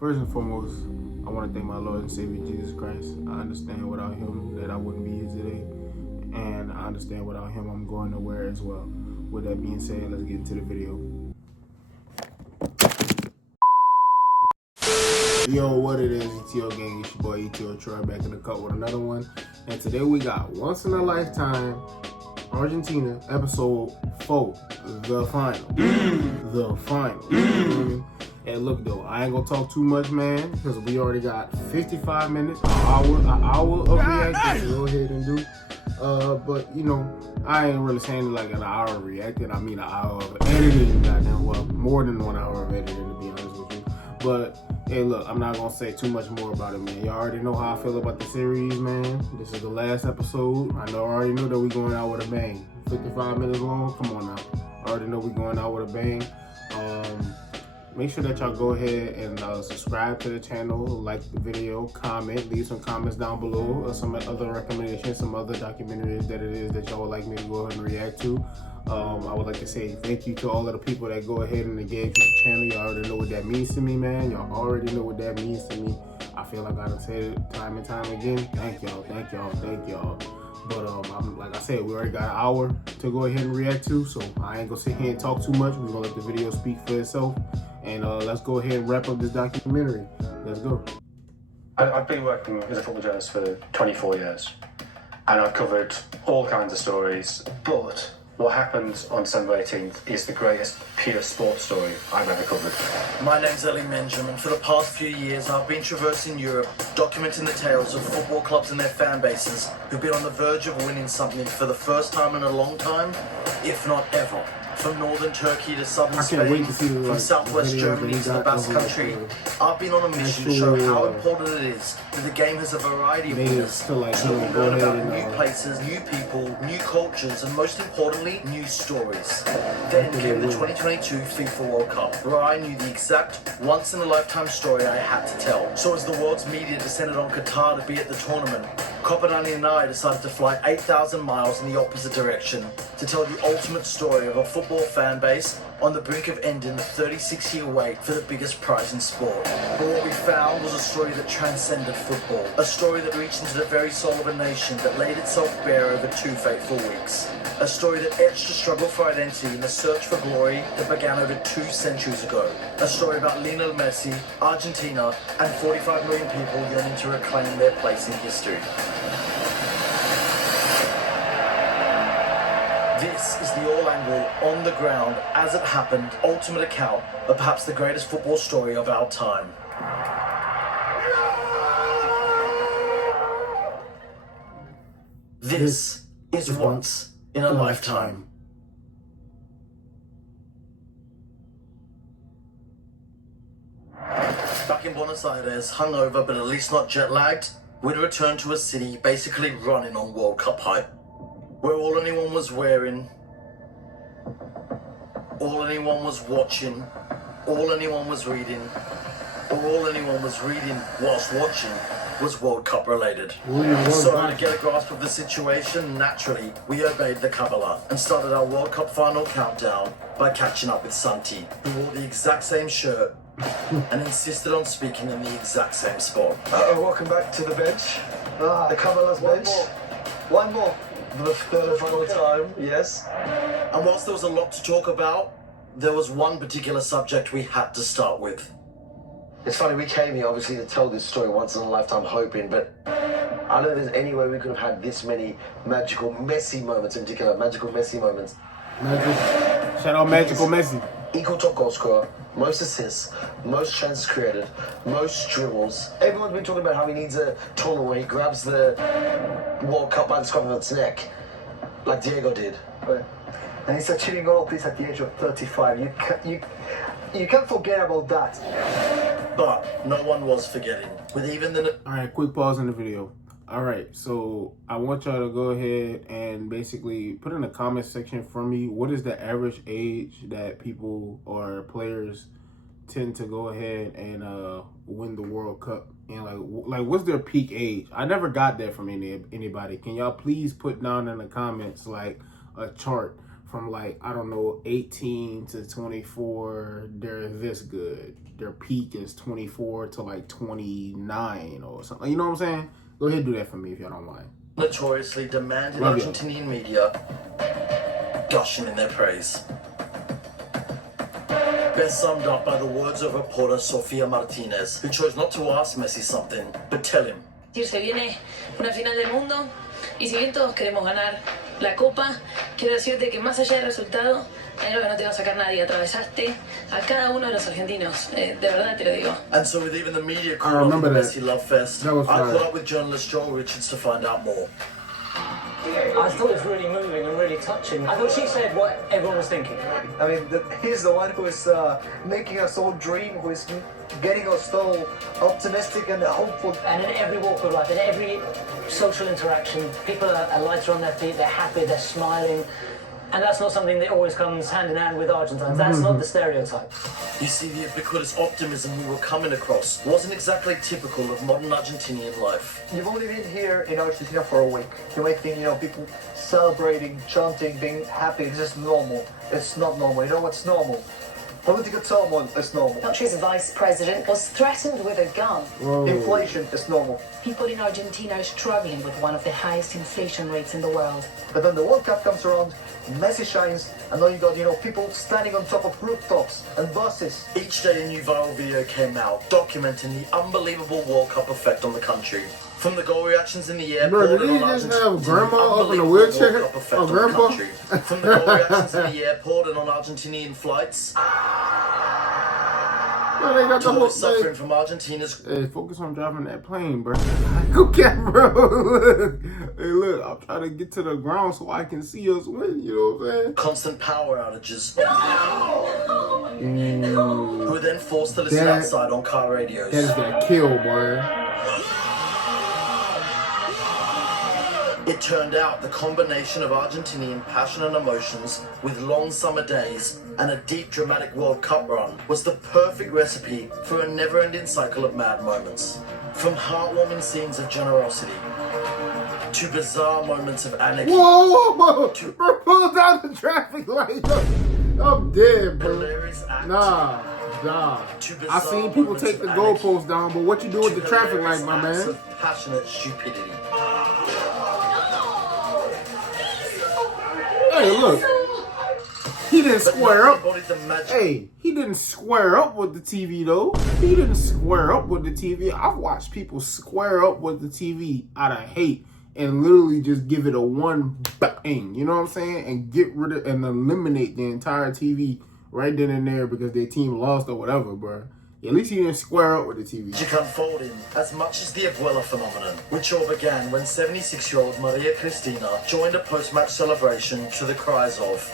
First and foremost, I want to thank my Lord and Savior Jesus Christ. I understand without him that I wouldn't be here today. And I understand without him I'm going nowhere as well. With that being said, let's get into the video. Yo, what it is, ETO gang, it's your boy ETO Troy back in the cut with another one. And today we got Once in a Lifetime Argentina episode 4, the final. The final. And look though, I ain't gonna talk too much, man, because we already got 55 minutes, an hour of reacting to go ahead and do. But you know, I ain't really saying it like an hour of reacting. I mean an hour of editing, goddamn well, more than 1 hour of editing to be honest with you. But hey, look, I'm not gonna say too much more about it, man. Y'all already know how I feel about the series, man. This is the last episode. I already know that we're going out with a bang. 55 minutes long. Come on now. I already know we're going out with a bang. Make sure that y'all go ahead and subscribe to the channel, like the video, comment, leave some comments down below, or some other recommendations, some other documentaries that it is that y'all would like me to go ahead and react to. I would like to say thank you to all of the people that go ahead and engage with the channel. Y'all already know what that means to me, man. Y'all already know what that means to me. I feel like I done said it time and time again. Thank y'all, thank y'all, thank y'all. But like I said, we already got an hour to go ahead and react to, so I ain't gonna sit here and talk too much. We're gonna let the video speak for itself. And let's go ahead and wrap up this documentary. Let's go. I've been working as a football journalist for 24 years, and I've covered all kinds of stories, but what happened on December 18th is the greatest pure sports story I've ever covered. My name's Ellie Menjum, and for the past few years I've been traversing Europe, documenting the tales of football clubs and their fan bases who've been on the verge of winning something for the first time in a long time, if not ever. From northern Turkey to southern Spain, from southwest Germany to the Basque Country, I've been on a mission to show how important it is that the game has a variety of winners, so that we learn about new places, new people, new cultures, and most importantly, new stories. Then came the 2022 FIFA World Cup, where I knew the exact once-in-a-lifetime story I had to tell. So as the world's media descended on Qatar to be at the tournament, Copadani and I decided to fly 8,000 miles in the opposite direction to tell the ultimate story of a football fan base on the brink of ending the 36-year wait for the biggest prize in sport. But what we found was a story that transcended football, a story that reached into the very soul of a nation that laid itself bare over 2 fateful weeks. A story that etched a struggle for identity in the search for glory that began over 2 centuries ago. A story about Lionel Messi, Argentina, and 45 million people yearning to reclaim their place in history. This is the all-angle, on-the-ground, as-it-happened, ultimate account of perhaps the greatest football story of our time. This is Once in a Lifetime. Back in Buenos Aires, hungover but at least not jet-lagged, we'd returned to a city basically running on World Cup hype, where all anyone was wearing, all anyone was watching, all anyone was reading, or all anyone was reading whilst watching was World Cup related. So to get a grasp of the situation, naturally, we obeyed the Kabbalah and started our World Cup final countdown by catching up with Santi, who wore the exact same shirt and insisted on speaking in the exact same spot. Welcome back to the bench, the Kabbalah's bench. One more. The third and final time, yes. And whilst there was a lot to talk about, there was one particular subject we had to start with. It's funny, we came here obviously to tell this story once in a lifetime hoping, but I don't think there's any way we could have had this many magical Messi moments in particular, magical Messi moments. Shout out Magical Messi. Equal top goal scorer, most assists, most chances created, most dribbles. Everyone's been talking about how he needs a tournament where he grabs the World Cup by the scruff of its neck, like Diego did. And he's achieving all of this at the age of 35. You can't forget about that. But no one was forgetting. With even the... Alright, quick pause in the video. Alright, so I want y'all to go ahead and basically put in the comment section for me, what is the average age that people or players tend to go ahead and win the World Cup? And like what's their peak age? I never got that from anybody. Can y'all please put down in the comments like a chart from like, I don't know, 18 to 24, they're this good. their peak is 24 to like 29 or something. You know what I'm saying? Go ahead and do that for me if y'all don't mind. Notoriously demanding Love you. Argentinian media gushing in their praise. Best summed up by the words of reporter Sofia Martinez, who chose not to ask Messi something, but tell him. Se viene una final del mundo y si bien todos queremos ganar la copa, quiero decirte que más allá del resultado, hay algo que no te va a sacar nadie. Atravesaste a cada uno de los argentinos, de verdad te lo digo. And so with even the media I caught up remember with the that. Messi love fest, That was I fire. caught up with journalist Joel Richards to find out more. I thought it was really moving and really touching. I thought she said what everyone was thinking. I mean, he's the one who is making us all dream, who is getting us all optimistic and hopeful. And in every walk of life, in every social interaction, people are lighter on their feet, they're happy, they're smiling. And that's not something that always comes hand in hand with Argentines. That's not the stereotype. You see, the ubiquitous optimism we were coming across wasn't exactly typical of modern Argentinian life. You've only been here in Argentina for a week. You might think, people celebrating, chanting, being happy is just normal. It's not normal. You know what's normal? Political turmoil is normal. The country's vice president was threatened with a gun. Whoa. Inflation is normal. People in Argentina are struggling with one of the highest inflation rates in the world. But then the World Cup comes around, Messi shines, and then you got, people standing on top of rooftops and buses. Each day a new viral video came out, documenting the unbelievable World Cup effect on the country. From the goal reactions in the Bro, airport did and he on just Argentina, have to the grandma up in a unbelievable wheelchair? World Cup effect Oh, on the grandpa? country. From the goal reactions in the airport and on Argentinian flights, Man, they got to the whole those suffering thing. from Argentina's Hey, focus on driving that plane, bro. Okay, bro. Look. Hey, look, I'm trying to get to the ground so I can see us win. You know what I'm saying? constant power outages, Ooh, who were then forced to listen That- outside on car radios. that is gonna kill, boy. It turned out the combination of Argentinian passion and emotions with long summer days and a deep dramatic World Cup run was the perfect recipe for a never-ending cycle of mad moments. From heartwarming scenes of generosity to bizarre moments of anarchy, Whoa, whoa, bro, pull down the traffic light. I'm dead, bro. hilarious acting, Nah. to I bizarre seen people moments take of the anarchy, goalposts down, but what you do with to the traffic light, hilarious my acts man? of passionate stupidity. Hey, look. He didn't But square nothing up. embodied the magic. Hey, he didn't square up with the TV though. He didn't square up with the TV. I've watched people square up with the TV out of hate and literally just give it a one bang. You know what I'm saying? And get rid of and eliminate the entire TV right then and there because their team lost or whatever, bro. At least he didn't square up with the TV. Magic unfolding as much as the Abuela phenomenon, which all began when 76-year-old Maria Cristina joined a post-match celebration to the cries of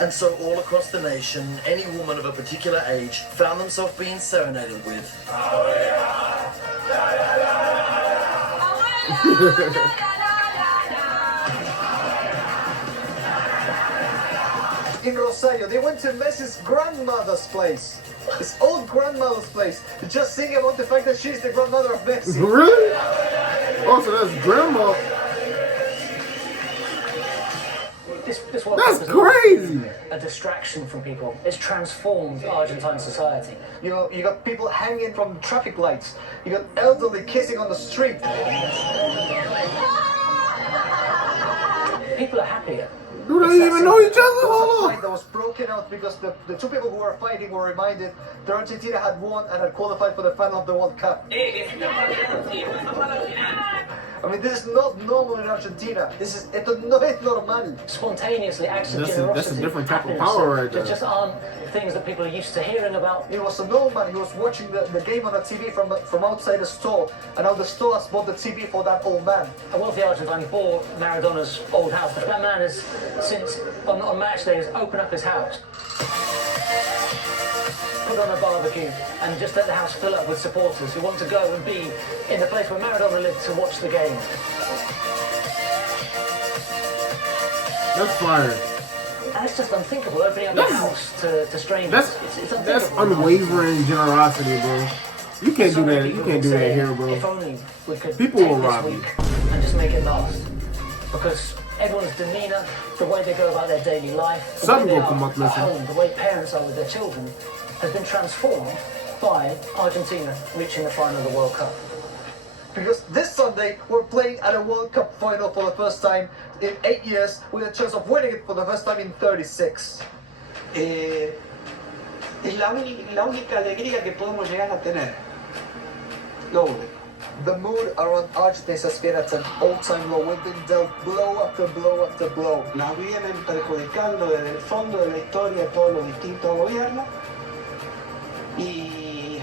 And so all across the nation, any woman of a particular age found themselves being serenaded with In Rosario, they went to Messi's grandmother's place. His old grandmother's place. To just sing about the fact that she's the grandmother of Messi. Really? Oh, so that's grandma. This World That's Cup is not crazy. a distraction from people. It's transformed Argentine society. You got people hanging from traffic lights. You got elderly kissing on the street. People are happier. Do they even know each other? There was a Hold fight on. that was broken out because the two people who were fighting were reminded that Argentina had won and had qualified for the final of the World Cup. I mean, this is not normal in Argentina. Esto no es normal. Spontaneously, acts of That's a generosity. different type of happiness, power right that there. just aren't things that people are used to hearing about. He was an old man. He was watching the game on a TV from outside the store, and now the store has bought the TV for that old man. A wealthy Argentine bought Maradona's old house. That man has, since on match day, has opened up his house, put on a barbecue, and just let the house fill up with supporters who want to go and be in the place where Maradona lived to watch the game. That's fire. And it's just unthinkable, opening up your house to strangers. It's That's unthinkable. unwavering generosity, bro. You can't do that. You can't do that here, If bro. only we could People take will this rob you. week and just make it last. Because everyone's demeanour, the way they go about their daily life, the Some way they go are come up, at listen. home, the way parents are with their children, has been transformed by Argentina reaching the final of the World Cup. Because this Sunday we're playing at a World Cup final for the first time in 8 years, with a chance of winning it for the first time in 36. Es la única alegría que podemos llegar a tener. Lo único. The mood around Argentina has been at an all-time low. We've been dealt blow after blow after blow. Nos vienen perjudicando desde el fondo de la historia todos los distintos gobiernos. Y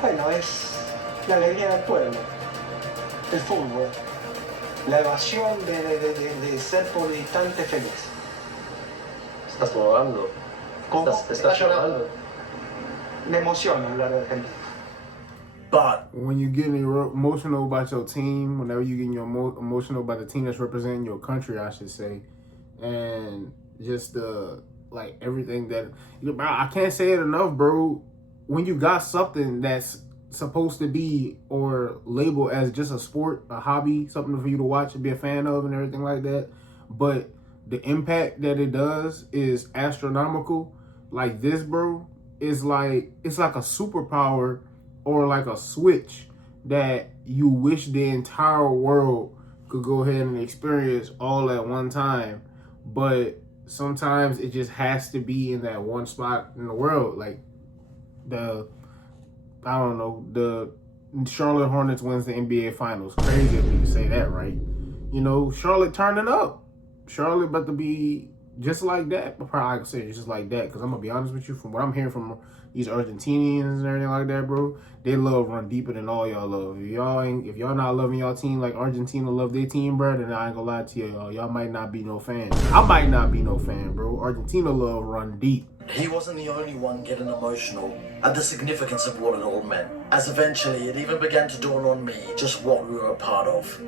bueno, es la alegría del pueblo, el fútbol, la evasión de ser por un instante feliz. Estás llorando. ¿Cómo? Estás llorando. Me emociona hablar de Argentina. But When you getting emotional about your team, whenever you getting emotional about the team that's representing your country, I should say, and just the like everything that I can't say it enough, bro. When you got something that's supposed to be or labeled as just a sport, a hobby, something for you to watch and be a fan of and everything like that, but the impact that it does is astronomical. Like this, bro, is like it's like a superpower or like a switch that you wish the entire world could go ahead and experience all at one time. But sometimes it just has to be in that one spot in the world. Like the Charlotte Hornets wins the NBA Finals. Crazy if you can say that, right? You know, Charlotte turning up. Charlotte about to be just like that. But probably I can say it's just like that because I'm going to be honest with you, from what I'm hearing from these Argentinians and everything like that, bro, they love run deeper than all y'all love. If y'all not loving y'all team like Argentina love their team, bro, then I ain't gonna lie to y'all. Y'all might not be no fan. I might not be no fan, bro. Argentina love run deep. he wasn't the only one getting emotional at the significance of what it all meant, as eventually it even began to dawn on me just what we were a part of.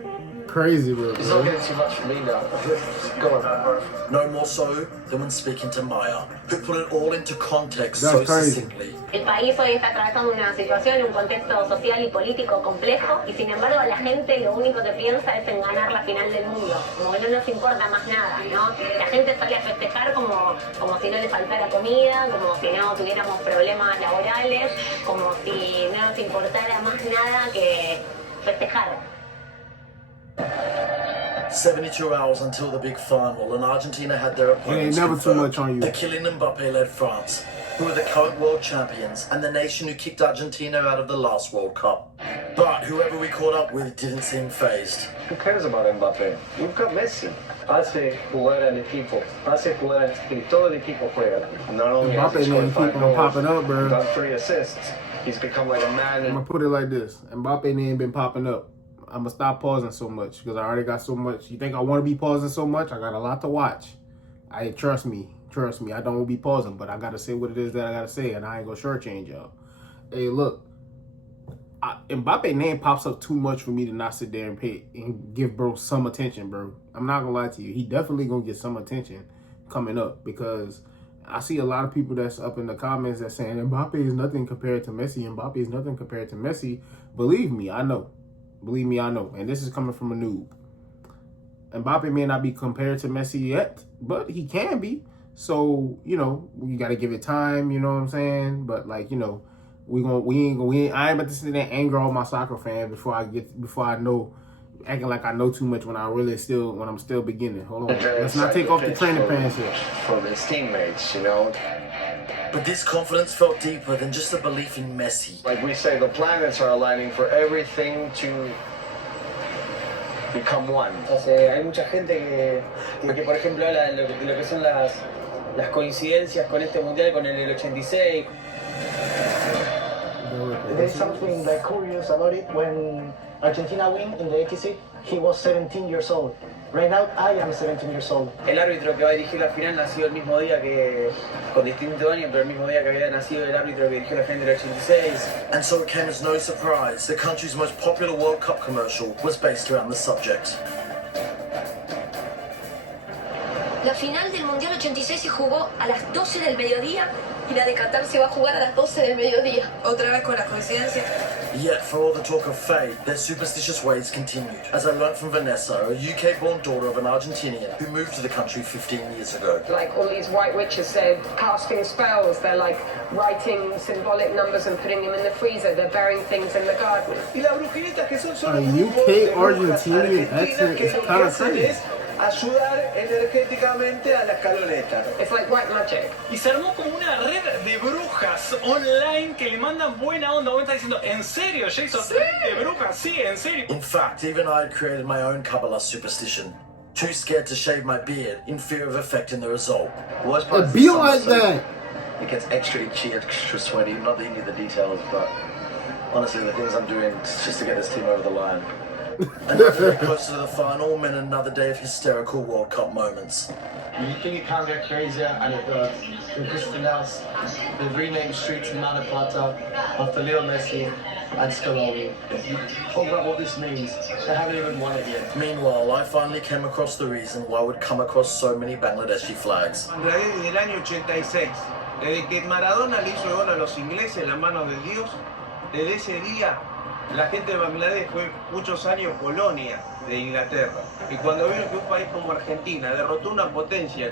Crazy, bro. It's not getting too much for me now. Go on. No more so than when speaking to Maya, who put it all into context That's so crazy. succinctly. El país hoy está atravesando una situación, un contexto social y político complejo, y sin embargo la gente lo único que piensa es en ganar la final del mundo, como que no nos importa más nada, ¿no? La gente sale a festejar como si no le faltara comida, como si no tuviéramos problemas laborales, como si no nos importara más nada que festejar. 72 hours until the big final, and Argentina had their opponents never too confirmed. much on you. The Kylian Mbappe-led France, who are the current world champions and the nation who kicked Argentina out of the last World Cup. But whoever we caught up with didn't seem phased. Who cares about Mbappe? You've got Messi. Hace jugar al equipo. Hace jugar al equipo. Todo el equipo juega. Not only has he Mbappe scored name 5 keep on goals, popping up, bro. done 3 assists. He's become like a man. I'm gonna put it like this. Mbappe name been popping up. I'm gonna stop pausing so much because I already got so much. You think I want to be pausing so much? I got a lot to watch. Trust me. I don't want to be pausing, but I gotta say what it is that I gotta say, and I ain't gonna shortchange y'all. Hey, look, Mbappe name pops up too much for me to not sit there and give bro some attention, bro. I'm not gonna lie to you. He definitely gonna get some attention coming up because I see a lot of people that's up in the comments that saying Mbappe is nothing compared to Messi. Mbappe is nothing compared to Messi. Believe me, I know. Believe me, I know. And this is coming from a noob. Mbappe may not be compared to Messi yet, but he can be. So, you know, we got to give it time, you know what I'm saying? But like, you know, I ain't about to sit there and anger all my soccer fans before I know, acting like I know too much when I'm still beginning. Hold on. Let's not take off the training pants here. From his teammates, you know. But this confidence felt deeper than just a belief in Messi. Like we say, the planets are aligning for everything to become one. Hay mucha gente que por ejemplo, habla de lo que son las coincidencias con este mundial, con el 86. There's something like curious about it. When Argentina win in the 86, he was 17 years old. Right now, I am 17 years old. El árbitro que va a dirigir la final nació el mismo día que, con distinto año, pero el mismo día que había nacido el árbitro que dirigió la final del 86. And so it came as no surprise the country's most popular World Cup commercial was based around the subject. La final del Mundial 86 se jugó a las 12 del mediodía y la de Qatar se va a jugar a las 12 del mediodía. Otra vez con las coincidencias. Yet, for all the talk of fate, their superstitious ways continued. As I learnt from Vanessa, a UK-born daughter of an Argentinian who moved to the country 15 years ago. Like all these white witches, they're casting spells, they're like writing symbolic numbers and putting them in the freezer, they're burying things in the garden. Y las brujitas que son solo A un grupo UK de brujas Argentinian argentinas accent que is lo que kind of hacen crazy. es ayudar energéticamente a la escaloneta. It's like white magic. Y se armó como una red de brujas online que le mandan buena onda. Vos estás diciendo, ¿en serio, Jason? ¿Red de brujas? Sí, en serio. In fact, even I had created my own Kabbalah superstition. Too scared to shave my beard in fear of affecting the result. Worst part It is be the summer, like so that. It gets extra itchy, extra sweaty. Not that you need the details, but honestly, the things I'm doing just to get this team over the line. Another day closer to the final meant another day of hysterical World Cup moments. You think it can't get crazier, and it does. We've just announced they've renamed streets in Mar del Plata after Leo Messi and Scaloni. Talk about what this means. They haven't even won it yet. Meanwhile, I finally came across the reason why I would come across so many Bangladeshi flags. Desde el año 86, desde que Maradona le hizo el gol a los ingleses en las manos de Dios, desde ese día la gente de Bangladesh fue muchos años colonia de Inglaterra. Y cuando vieron que un país como Argentina derrotó una potencia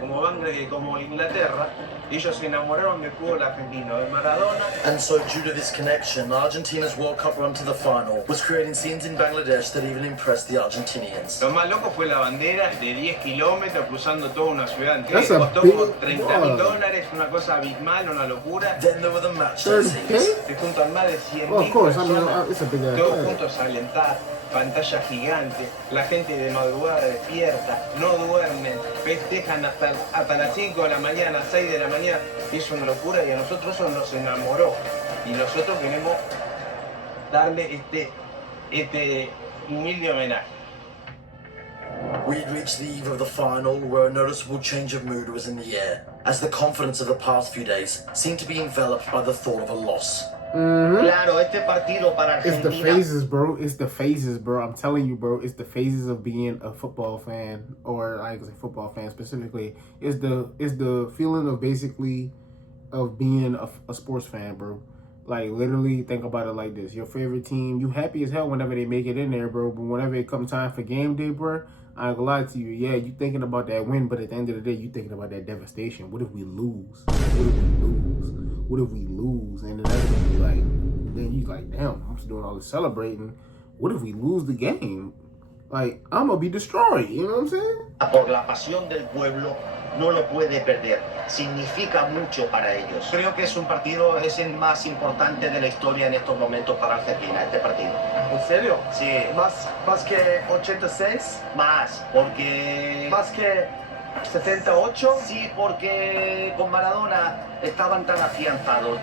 como Inglaterra, ellos se enamoraron del fútbol argentino, de Maradona. And so, due to this connection, Argentina's World Cup run to the final was creating scenes in Bangladesh that even impressed the Argentinians. Lo más loco fue la bandera de 10 kilómetros cruzando toda una ciudad entera. That's a Costó big- como $30.000, wow. una cosa abismal, una locura. Then there were the match day 30K? scenes. Se juntan más de 100.000 Well, of course, I mean, personas, it's a big ass todos flag. juntos a alentar, pantalla gigante, la gente de madrugada despierta, no duermen, festejan hasta las 5 de la mañana, 6 de la mañana, es una locura y a nosotros eso nos enamoró y nosotros queremos darle este humilde homenaje. We'd reached the eve of the final where a noticeable change of mood was in the air, as the confidence of the past few days seemed to be enveloped by the thought of a loss. Claro, este partido para It's the Argentina. phases, bro. It's the phases, bro. I'm telling you, bro. It's the phases of being a football fan, or I can say football fan specifically. It's the feeling of basically of being a sports fan, bro. Like literally, think about it like this: your favorite team, you happy as hell whenever they make it in there, bro. But whenever it comes time for game day, bro, I ain't gonna lie to you. Yeah, you thinking about that win, but at the end of the day, you thinking about that devastation. What if we lose? What if we lose? What if we lose? And then that's gonna be like, then you like, damn, I'm just doing all this celebrating. What if we lose the game? Like, I'm gonna be destroyed. You know what I'm saying? Por la pasión del pueblo, no lo puede perder. Significa mucho para ellos. Creo que es un partido, es el más importante de la historia en estos momentos para Argentina, este partido. ¿En serio? Sí. ¿Más que 86? Más, porque... ¿Más que 78? Sí, porque con Maradona estaban tan afianzados.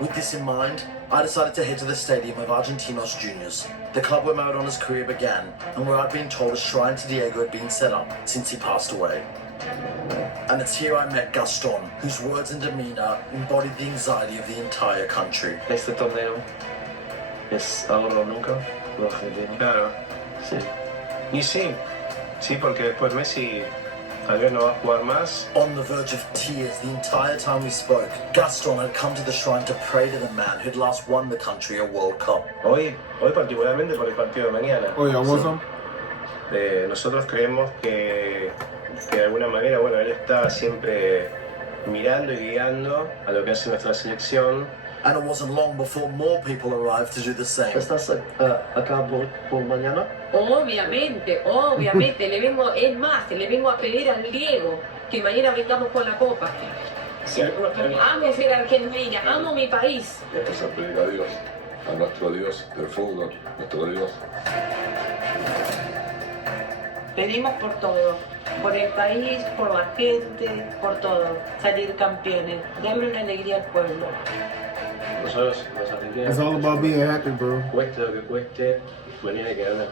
With this in mind, I decided to head to the stadium of Argentinos Juniors, the club where Maradona's career began, and where I'd been told a shrine to Diego had been set up since he passed away. And it's here I met Gaston, whose words and demeanor embodied the anxiety of the entire country. Este torneo es ahora o nunca, lo Argentina. Claro. Sí. Y sí, porque después Messi tal vez no va a jugar más. On the verge of tears the entire time we spoke, Gaston had come to the shrine to pray to the man who'd last won the country a World Cup. Hoy particularmente por el partido de mañana. Oh yeah, what's up? Nosotros creemos que de alguna manera, bueno, él está siempre mirando y guiando a lo que hace nuestra selección. And it wasn't long before more people arrived to do the same. ¿Estás acá por mañana? Obviamente, le vengo a pedir al Diego que mañana vengamos con la copa. Amo ser argentina, amo mi país. Vamos a pedir a Dios, a nuestro Dios del fútbol, nuestro Dios. Pedimos por todo, por el país, por la gente, por todo. Salir campeones, darle una alegría al pueblo. Nosotros, los argentinos, It's all about being happy, bro. cueste lo que cueste, venir a quedarnos.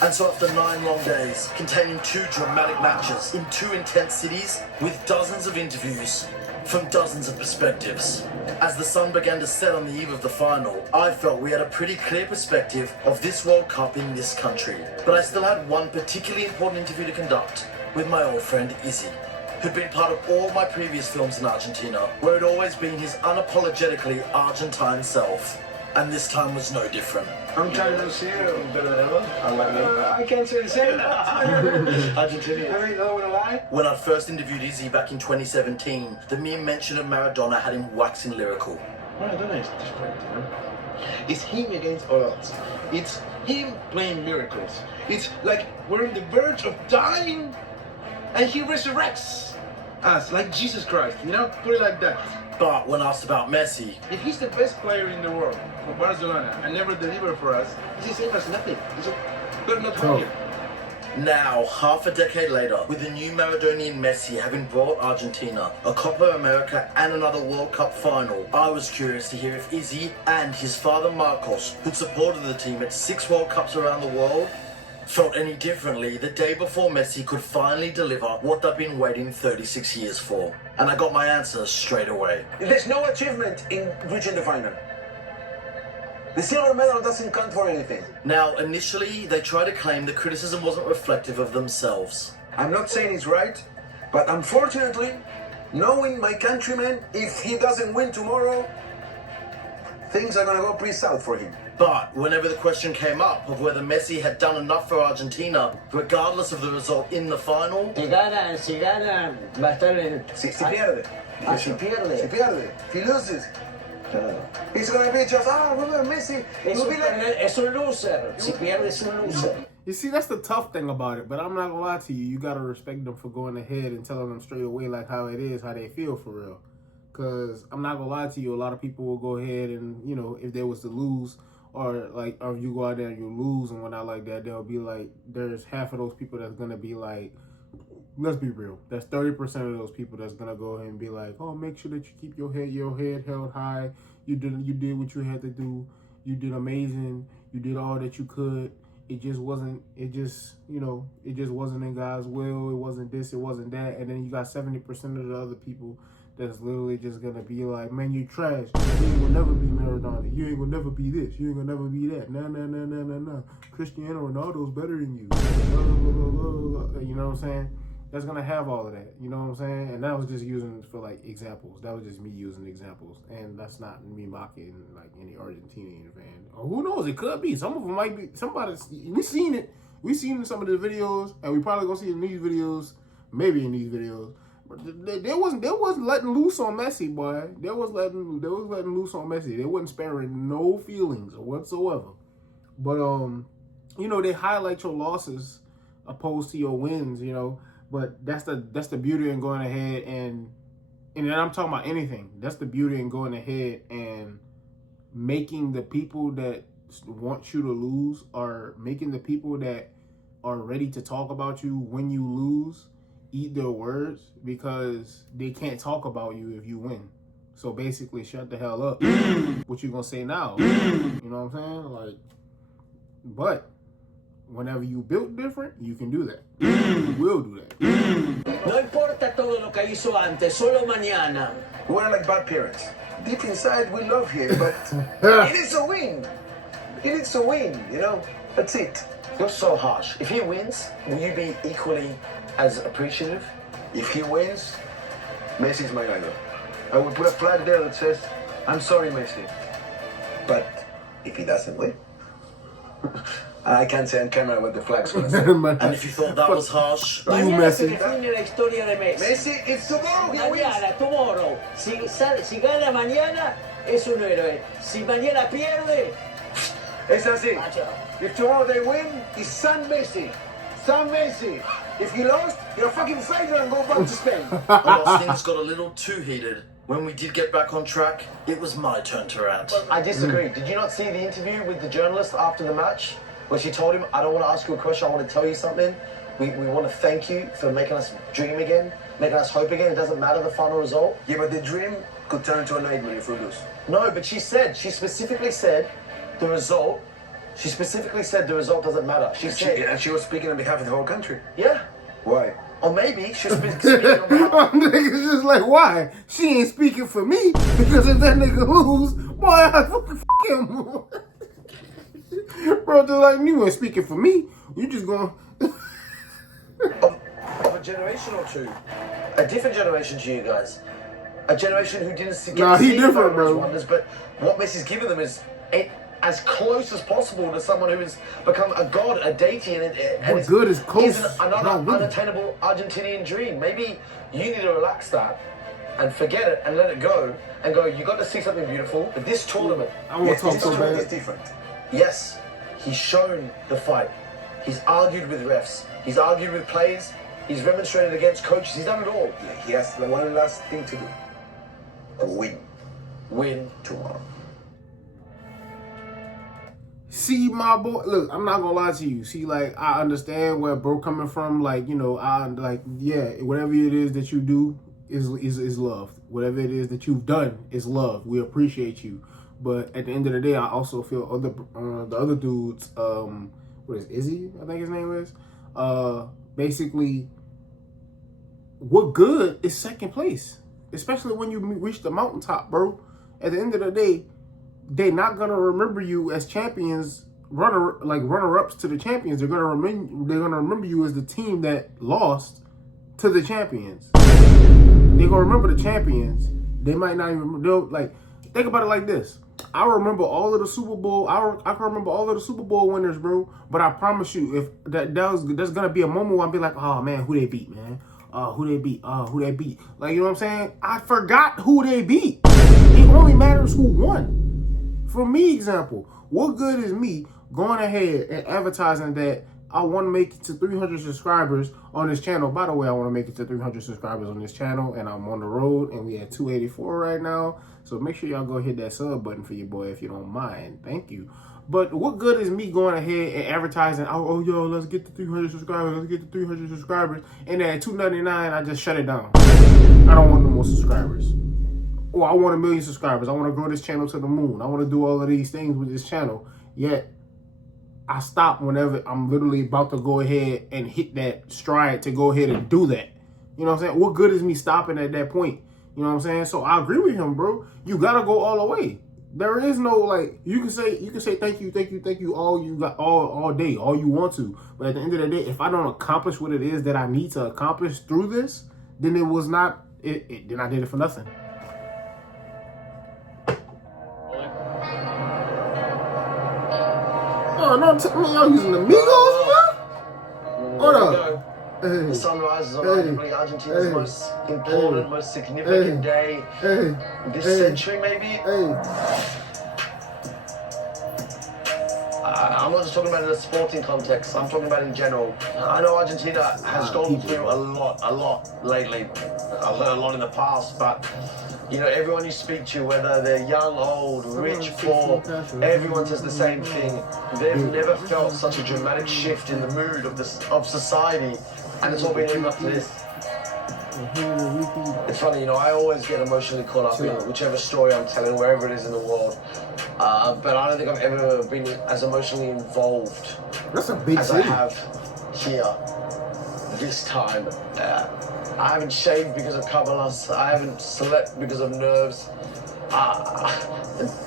And so after 9 long days, containing 2 dramatic matches in 2 intense cities, with dozens of interviews from dozens of perspectives, as the sun began to set on the eve of the final, I felt we had a pretty clear perspective of this World Cup in this country. But I still had one particularly important interview to conduct with my old friend Izzy, who'd been part of all my previous films in Argentina, where he'd always been his unapologetically Argentine self. And this time was no different. I'm trying to see you better than ever. I can't say the same. Argentina. I mean, I don't want to lie. When I first interviewed Izzy back in 2017, the mere mention of Maradona had him waxing lyrical. Maradona is different, you know? It's him against all odds. It's him playing miracles. It's like we're on the verge of dying and he resurrects us like Jesus Christ, you know? Put it like that. But when asked about Messi, if he's the best player in the world for Barcelona and never deliver for us, it's the same as nothing. They're not hungry. Now, half a decade later, with the new Maradonian Messi having brought Argentina a Copa America and another World Cup final, I was curious to hear if Izzy and his father Marcos, who'd supported the team at 6 World Cups around the world, felt any differently the day before Messi could finally deliver what they'd been waiting 36 years for. And I got my answer straight away. There's no achievement in reaching the final. The silver medal doesn't count for anything. Now, initially, they tried to claim the criticism wasn't reflective of themselves. I'm not saying it's right, but unfortunately, knowing my countryman, if he doesn't win tomorrow, things are gonna go pretty south for him. But whenever the question came up of whether Messi had done enough for Argentina, regardless of the result in the final, Si gana, va a estar en... Si pierde. Si pierde. If he loses, he's gonna be just, remember Messi. Es un loser. Si pierde, es un loser. You see, that's the tough thing about it, but I'm not gonna lie to you. You gotta respect them for going ahead and telling them straight away like how it is, how they feel for real. Cause I'm not gonna lie to you, a lot of people will go ahead and, you know, if they was to lose, or if you go out there and you lose and whatnot like that, they'll be like, there's half of those people that's gonna be like, let's be real, that's 30% of those people that's gonna go ahead and be like, oh, make sure that you keep your head held high. You did what you had to do. You did amazing. You did all that you could. It just wasn't in God's will. It wasn't this, it wasn't that. And then you got 70% of the other people that's literally just gonna be like, man, you trash. You ain't gonna never be Maradona. You ain't gonna never be this. You ain't gonna never be that. No. Cristiano Ronaldo's better than you. You know what I'm saying? That's gonna have all of that. You know what I'm saying? And that was just using for like examples. That was just me using examples. And that's not me mocking like any Argentinian fan. Or who knows? It could be. Some of them might be. Somebody. We've seen it. We've seen some of the videos, and we probably gonna see it in these videos. Maybe in these videos. But they wasn't letting loose on Messi, boy. They was letting loose on Messi. They wasn't sparing no feelings whatsoever. But you know, they highlight your losses opposed to your wins, you know. But that's the beauty in going ahead and then I'm talking about anything. That's the beauty in going ahead and making the people that want you to lose, or making the people that are ready to talk about you when you lose, eat their words, because they can't talk about you if you win. So basically, shut the hell up. What you gonna say now? You know what I'm saying? Like, but whenever you built different, you can do that. You will do that. No importa todo lo que hizo antes, solo mañana. We're like bad parents. Deep inside, we love him, but he needs to win. He needs to win, you know? That's it. You're so harsh. If he wins, will you be equally as appreciative? If he wins, Messi's my idol. I would put a flag there that says, I'm sorry, Messi. But if he doesn't win, I can't say on camera what the flag's gonna say. And if you thought that was harsh, Mañana se define la historia de Messi. Messi, it's tomorrow. He wins. Mañana, tomorrow. Si gana mañana, es un héroe. Si mañana pierde, es así. If tomorrow they win, it's San Messi. San Messi. If he lost, you're a fucking failure and go back to Spain. unless things got a little too heated, when we did get back on track, it was my turn to rant. I disagree. Did you not see the interview with the journalist after the match? Where she told him, I don't want to ask you a question, I want to tell you something. We want to thank you for making us dream again, making us hope again. It doesn't matter the final result. Yeah, but the dream could turn into a nightmare if we lose. No, but she specifically said the result doesn't matter. And she was speaking on behalf of the whole country. Yeah. Why? Or maybe she was speaking on behalf Niggas just like, why? She ain't speaking for me, because if that nigga lose, boy, I fucking f him. Bro, just like, you ain't speaking for me. You just going of a generation or two. A different generation to you guys. A generation who didn't get to see different, bro. wonders, but what Messi's given them is it as close as possible to someone who has become a god, a deity, and What good is close? another Not really. unattainable Argentinian dream. Maybe you need to relax that and forget it and let it go and go, you got to see something beautiful. But this tournament, I want to talk so bad. is different. Yes, he's shown the fight. He's argued with refs. He's argued with players. He's demonstrated against coaches. He's done it all. He has the one last thing to do. Win. Win tomorrow. See, my boy, look, I'm not gonna lie to you. See, like, I understand where bro coming from. Like, you know, I like, yeah, whatever it is that you do is loved. Whatever it is that you've done is loved. We appreciate you. But at the end of the day, I also feel the other dudes, what is Izzy? I think his name is. Basically, what good is second place? Especially when you reach the mountaintop, bro. At the end of the day, they're not gonna remember you as champions, runner-ups to the champions. They're gonna remember you as the team that lost to the champions. They're gonna remember the champions. They might not even think about it like this. I remember all of the Super Bowl. I can remember all of the Super Bowl winners, bro. But I promise you, if there's gonna be a moment where I'll be like, oh man, who they beat, man? Who they beat? Who they beat? Like, you know what I'm saying? I forgot who they beat. It only matters who won. For me, example, what good is me going ahead and advertising that I want to make it to 300 subscribers on this channel? By the way, I want to make it to 300 subscribers on this channel, and I'm on the road, and we at 284 right now. So make sure y'all go hit that sub button for your boy if you don't mind. Thank you. But what good is me going ahead and advertising, oh yo, let's get to 300 subscribers, let's get to 300 subscribers, and then at $2.99, I just shut it down. I don't want no more subscribers. Or I want 1 million subscribers. I want to grow this channel to the moon. I want to do all of these things with this channel. Yet, I stop whenever I'm literally about to go ahead and hit that stride to go ahead and do that. You know what I'm saying? What good is me stopping at that point? You know what I'm saying? So I agree with him, bro. You got to go all the way. There is no, like, you can say thank you all day, all you want to. But at the end of the day, if I don't accomplish what it is that I need to accomplish through this, then it was not, then I did it for nothing. Oh, no, y'all using the Migos, bro? Hold up. Hey, the sun rises on arguably Argentina's most important, most significant day this century, maybe. I'm not just talking about in a sporting context. I'm talking about in general. I know Argentina has gone through a lot lately. I've heard a lot in the past, but you know, everyone you speak to, whether they're young, old, rich, poor, everyone says the same thing. They've never felt such a dramatic shift in the mood of society, and it's all been leading up to this. It's funny, you know, I always get emotionally caught up in whichever story I'm telling, wherever it is in the world. But I don't think I've ever been as emotionally involved as I have here this time. I haven't shaved because of Kabbalahs. I haven't slept because of nerves.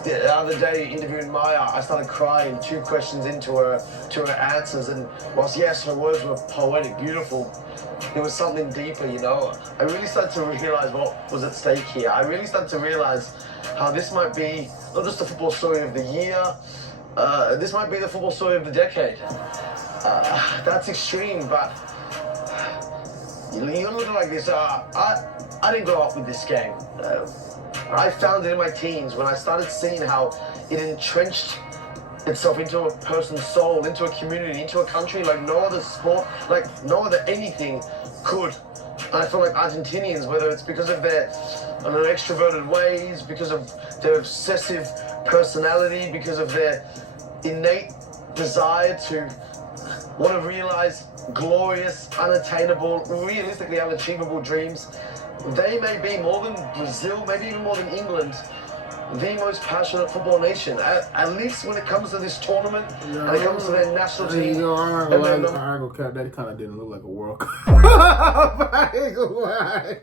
The other day, interviewing Maya, I started crying 2 questions into her answers, and whilst yes, her words were poetic, beautiful, there was something deeper, you know. I really started to realize what was at stake here. I really started to realize how this might be not just the football story of the year, this might be the football story of the decade. That's extreme, but you look at it like this. I didn't grow up with this game. I found it in my teens when I started seeing how it entrenched itself into a person's soul, into a community, into a country like no other sport, like no other anything could. And I feel like Argentinians, whether it's because of their extroverted ways, because of their obsessive personality, because of their innate desire to want to realize glorious, unattainable, realistically unachievable dreams, they may be more than Brazil, maybe even more than England, the most passionate football nation. At least when it comes to this tournament, and it comes to their national team. You know, I ain't gonna count. That kind of didn't look like a World Cup. I ain't gonna lie.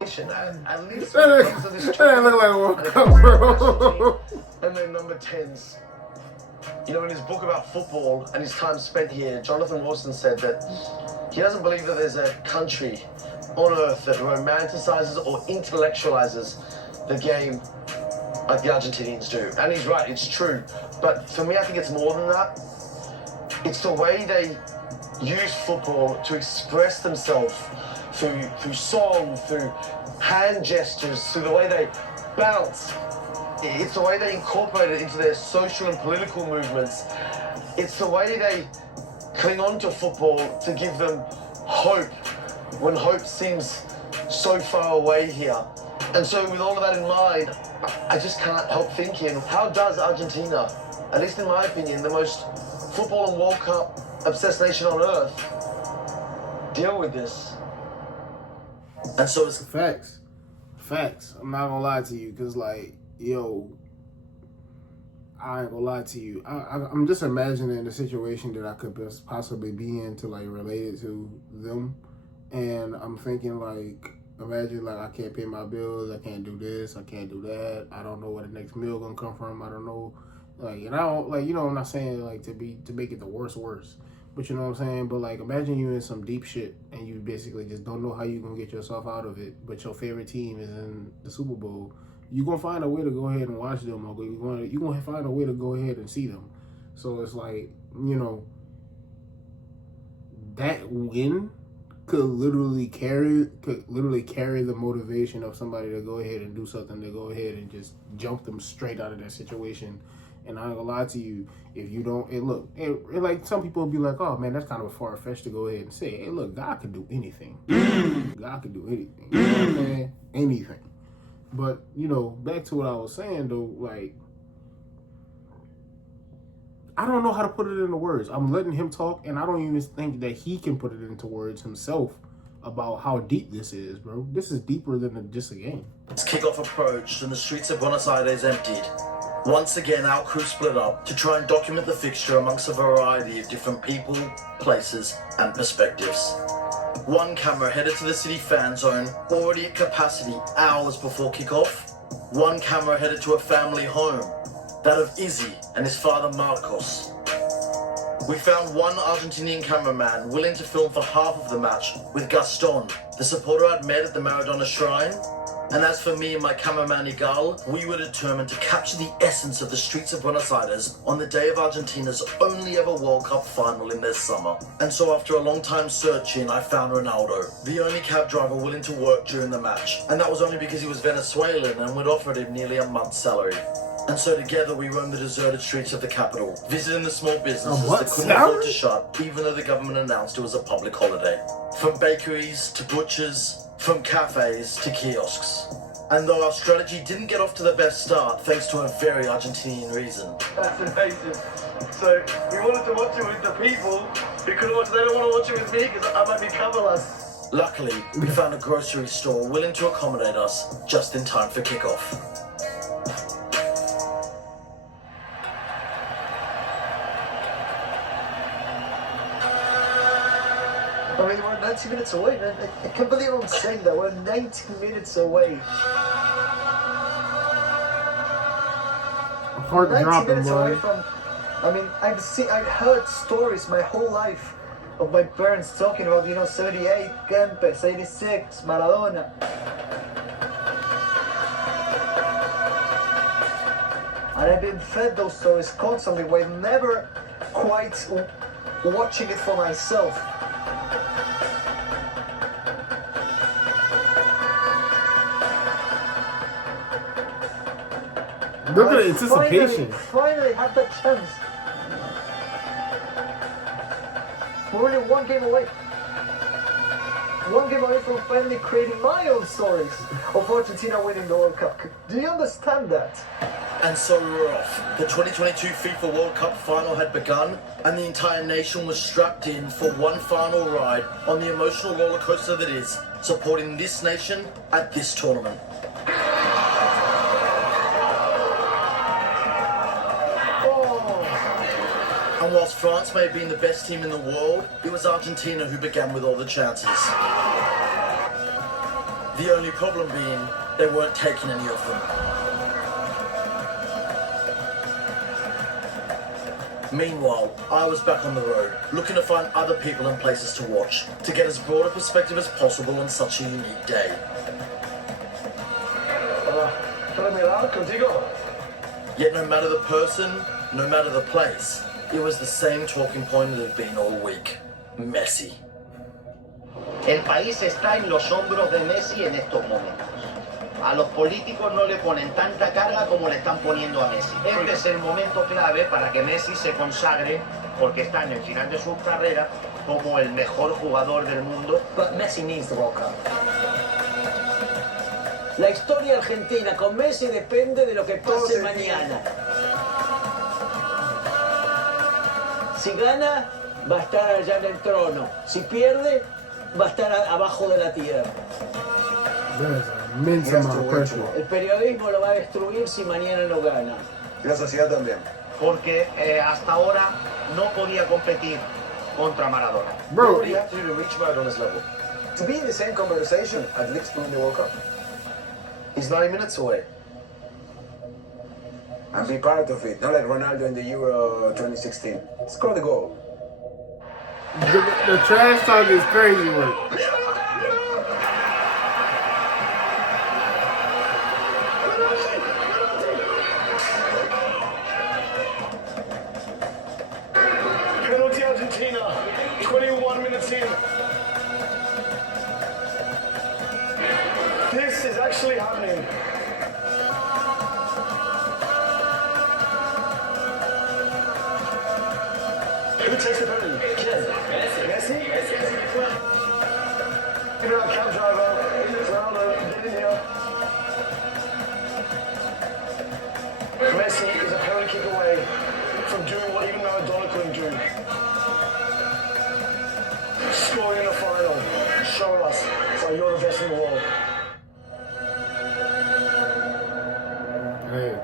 At least when it comes to this tournament, look like a World Cup, bro. And then number 10s. You know, in his book about football and his time spent here, Jonathan Wilson said that he doesn't believe that there's a country on earth that romanticizes or intellectualizes the game like the Argentinians do. And he's right, it's true. But for me, I think it's more than that. It's the way they use football to express themselves through song, through hand gestures, through the way they bounce. It's the way they incorporate it into their social and political movements. It's the way they cling on to football to give them hope when hope seems so far away here. And so with all of that in mind, I just can't help thinking, how does Argentina, at least in my opinion, the most football and World Cup obsessed nation on earth, deal with this? And so it's facts. I'm not gonna lie to you, because like, yo, I ain't gonna lie to you. I'm just imagining the situation that I could possibly be in to like relate it to them, and I'm thinking like, imagine like I can't pay my bills, I can't do this, I can't do that. I don't know where the next meal gonna come from. I don't know, like, and I don't like, you know, I'm not saying like to make it the worst, but you know what I'm saying. But like, imagine you in some deep shit and you basically just don't know how you gonna get yourself out of it. But your favorite team is in the Super Bowl. You're going to find a way to go ahead and watch them, or you're going to find a way to go ahead and see them. So it's like, you know, that win could literally carry the motivation of somebody to go ahead and do something, to go ahead and just jump them straight out of that situation. And I ain't gonna lie to you, if you don't, like some people will be like, oh man, that's kind of a far-fetched to go ahead and say, hey, look, God could do anything. God could do anything. You know what I'm saying? Anything. But, you know, back to what I was saying, though, like, I don't know how to put it into words. I'm letting him talk, and I don't even think that he can put it into words himself about how deep this is, bro. This is deeper than just a game. As kickoff approached and the streets of Buenos Aires emptied, once again our crew split up to try and document the fixture amongst a variety of different people, places, and perspectives. One camera headed to the city fan zone, already at capacity hours before kickoff. One camera headed to a family home, that of Izzy and his father Marcos. We found one Argentinian cameraman willing to film for half of the match with Gaston, the supporter I'd met at the Maradona shrine. And as for me and my cameraman Igal, we were determined to capture the essence of the streets of Buenos Aires on the day of Argentina's only ever World Cup final in their summer. And so after a long time searching, I found Ronaldo, the only cab driver willing to work during the match. And that was only because he was Venezuelan and we'd offered him nearly a month's salary. And so together we roamed the deserted streets of the capital, visiting the small businesses that couldn't afford to shut, even though the government announced it was a public holiday. From bakeries to butchers, from cafes to kiosks. And though our strategy didn't get off to the best start, thanks to a very Argentinian reason. That's amazing. So we wanted to watch it with the people who couldn't watch. They don't want to watch it with me because I might be coverless. Luckily, we found a grocery store willing to accommodate us just in time for kickoff. I mean, we're 90 minutes away, man. I can't believe I'm saying that. We're 90 minutes away. Heart 90 dropping, minutes boy. away from. I mean, I've heard stories my whole life of my parents talking about, 78, Kempes, 86, Maradona. And I've been fed those stories constantly, while never quite watching it for myself. Look at the anticipation. Finally had that chance. We're only one game away. One game away from finally creating my own stories of Argentina winning the World Cup. Do you understand that? And so we were off. The 2022 FIFA World Cup final had begun, and the entire nation was strapped in for one final ride on the emotional roller coaster that is supporting this nation at this tournament. And whilst France may have been the best team in the world, it was Argentina who began with all the chances. The only problem being, they weren't taking any of them. Meanwhile, I was back on the road, looking to find other people and places to watch, to get as broad a perspective as possible on such a unique day. Tráeme el tal? ¿Contigo? Yet no matter the person, no matter the place, it was the same talking point that had been all week. Messi. El país está en los hombros de Messi en estos momentos. A los políticos no le ponen tanta carga como le están poniendo a Messi. Este es el momento clave para que Messi se consagre, porque está en el final de su carrera, como el mejor jugador del mundo. But Messi needs the World Cup. La historia argentina con Messi depende de lo que pase mañana. Si gana, va a estar allá en el trono. Si pierde, va a estar abajo de la tierra. El periodismo lo va a destruir si mañana no gana. Y la sociedad también. Porque hasta ahora no podía competir contra Maradona. Bro, what do you have to do to reach Maradona's level? To be in the same conversation, at least win the World Cup. He's 90 minutes away. And be part of it, not like Ronaldo in the Euro 2016. Score the goal. The trash talk is crazy work. Penalty Argentina. 21 minutes in. This is actually happening. Who takes the penalty? Messi? Give it out, cab driver. Ronaldo, get in here. Messi is a penalty kick away from doing what even Maradona couldn't do. Scoring in the final. Show us why you're the best in the world. Hey.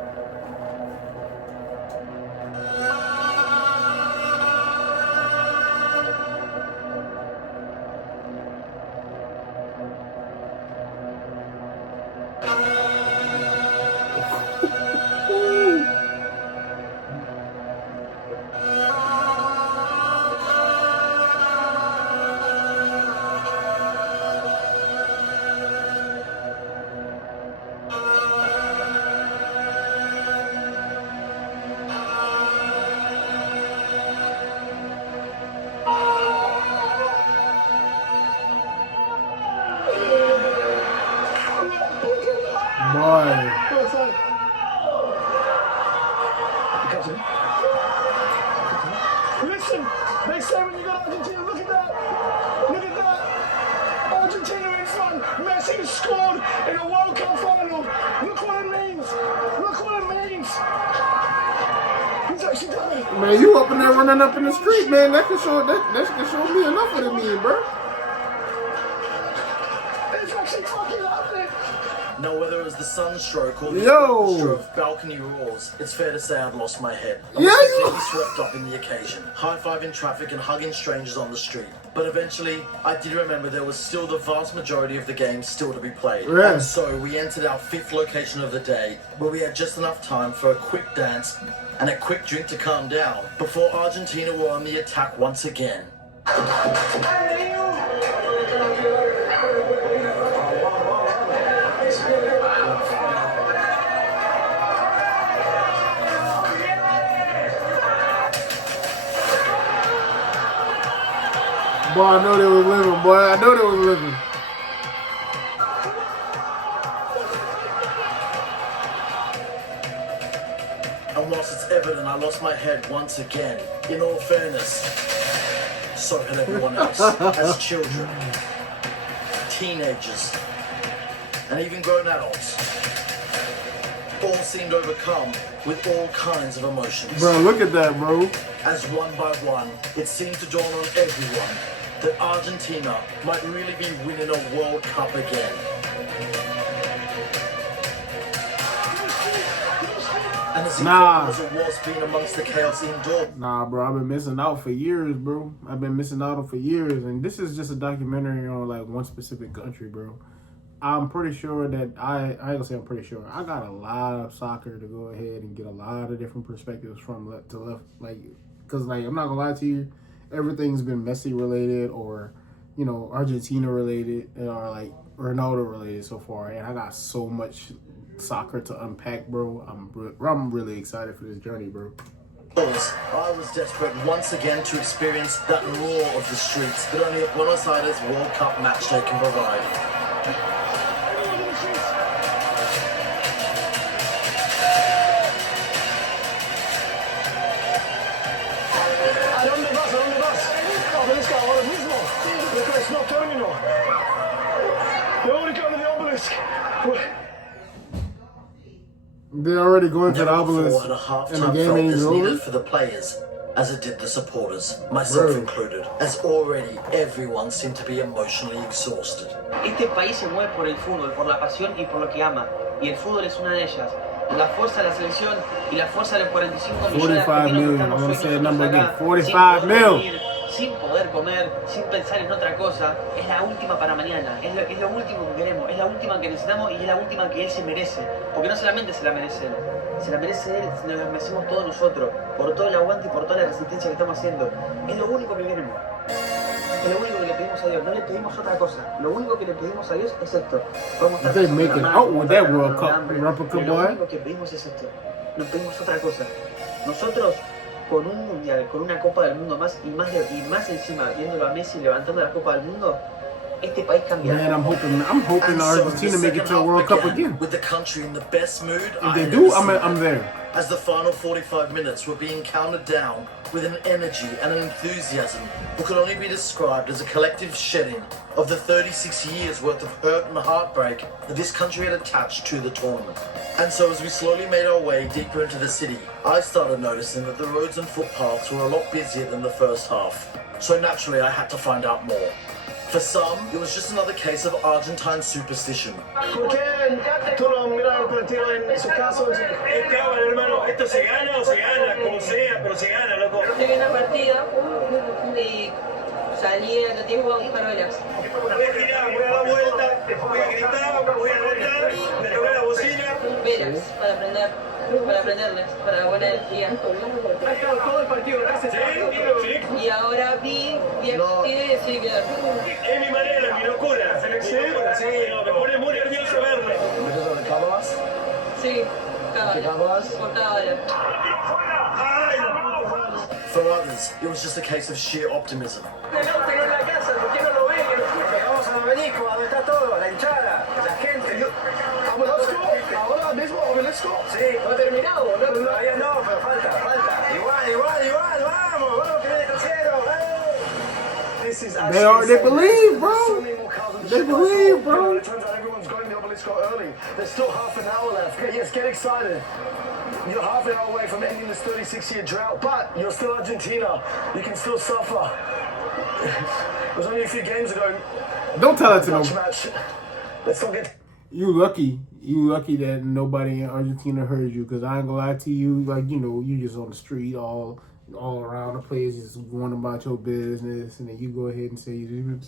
Listen, they say when you got Argentina, look at that. Look at that. Argentina in front. Messi scored in a World Cup final. Look what it means. Look what it means. He's actually done it. Man, you up in there running up in the street, man. That can show me enough of the meme, bro. It's actually fucking happening. Now, whether it was the sunstroke or the Yo. orchestra of balcony roars, it's fair to say I'd lost my head. I Yeah, was you- completely swept up in the occasion, high-fiving traffic and hugging strangers on the street. But eventually, I did remember there was still the vast majority of the game still to be played. Yeah. And so we entered our fifth location of the day, where we had just enough time for a quick dance and a quick drink to calm down before Argentina were on the attack once again. Boy, I know they was living, boy. I know they was living. And whilst it's evident I lost my head once again, in all fairness, so had everyone else, as children, teenagers, and even grown adults. All seemed overcome with all kinds of emotions. Bro, look at that, bro. As one by one, it seemed to dawn on everyone that Argentina might really be winning a World Cup again. And as Nah. incredible as it was being amongst the chaos indoors. Nah, bro, I've been missing out for years, bro. I've been missing out for years, and this is just a documentary on like one specific country, bro. I'm pretty sure that I ain't gonna say I'm pretty sure. I got a lot of soccer to go ahead and get a lot of different perspectives from left to left, like, cause like I'm not gonna lie to you, everything's been Messi related or, you know, Argentina related, or like Ronaldo related so far, and I got so much soccer to unpack, bro. I'm really excited for this journey, bro. I was desperate once again to experience that roar of the streets that only a Buenos Aires World Cup matchday can provide. ¿A dónde vas? ¿A dónde vas? Obelisk ahora mismo. Because no terminal. They already go to the obelisk. They're already going to the Never obelisk, before had a and the halftime game felt ain't as even needed over. for the players as it did the supporters, myself included, as already everyone seemed to be emotionally exhausted. Este país se mueve por el fútbol, por la pasión y por lo que ama. Y el fútbol es una de ellas. La fuerza de la selección y la fuerza de los 45 millones de 45 argentinos que million. estamos I want hoy to say the nosotros number again. acá, 45 sin poder mil. dormir, sin poder comer, sin pensar en otra cosa, es la última para mañana, es lo último que queremos, es la última que necesitamos y es la última que él se merece. Porque no solamente se la merece él, se la merece él, se la merecemos todos nosotros, por todo el aguante y por toda la resistencia que estamos haciendo. Es lo único que queremos. Es lo único que le pedimos a Dios, no le pedimos otra cosa. Lo único que le pedimos a Dios es esto. Vamos a They estar make it out with that World Cup replica, Lo boy. único que pedimos es esto. No pedimos otra cosa. Nosotros, con un mundial, con una Copa del Mundo más y más encima, viéndolo a Messi levantando la Copa del Mundo, este país cambiará. Man, I'm hoping Argentina make it to a World Cup again. With the country in the best mood If they do, I'm there. As the final 45 minutes were being counted down with an energy and an enthusiasm that could only be described as a collective shedding of the 36 years worth of hurt and heartbreak that this country had attached to the tournament. And so as we slowly made our way deeper into the city, I started noticing that the roads and footpaths were a lot busier than the first half. So naturally I had to find out more. For some, it was just another case of Argentine superstition. ¿Por qué tú no miras el partido en su caso? Hermano, esto se gana o se gana, como sea, pero se gana, loco. Yo vi una partida y salí en el tiempo a buscar velas. Voy a girar, voy a dar vuelta, voy a gritar, voy a gritar, me toca la bocina. Velas para prenderles, para buena energía. Ha estado todo el partido, gracias. Sí. Y ahora vi aquí y decidí quedar. Es mi manera, mi locura. Sí, me pone muy nervioso verlo. Sí, cábala. Por cábala. For others, it was just a case of sheer optimism. Tengo en la casa, ¿por qué no lo ven? Llegamos al obelisco, donde está todo, la hinchada, la gente. Ahora mismo, obelisco. Sí, no ha terminado, ¿no? Todavía no, pero falta. Igual, vamos, que viene creciendo. They believe, bro. They believe, bro. It turns out everyone's going to the obelisco early. There's still half an hour left. Yes, get excited. You're half an hour away from ending this 36-year drought, but you're still Argentina. You can still suffer. It was only a few games ago. Don't tell it to them. Match. Let's not get. You lucky that nobody in Argentina heard you, because I ain't gonna lie to you, like, you know, you just on the street all around the place, just going about your business, and then you go ahead and say,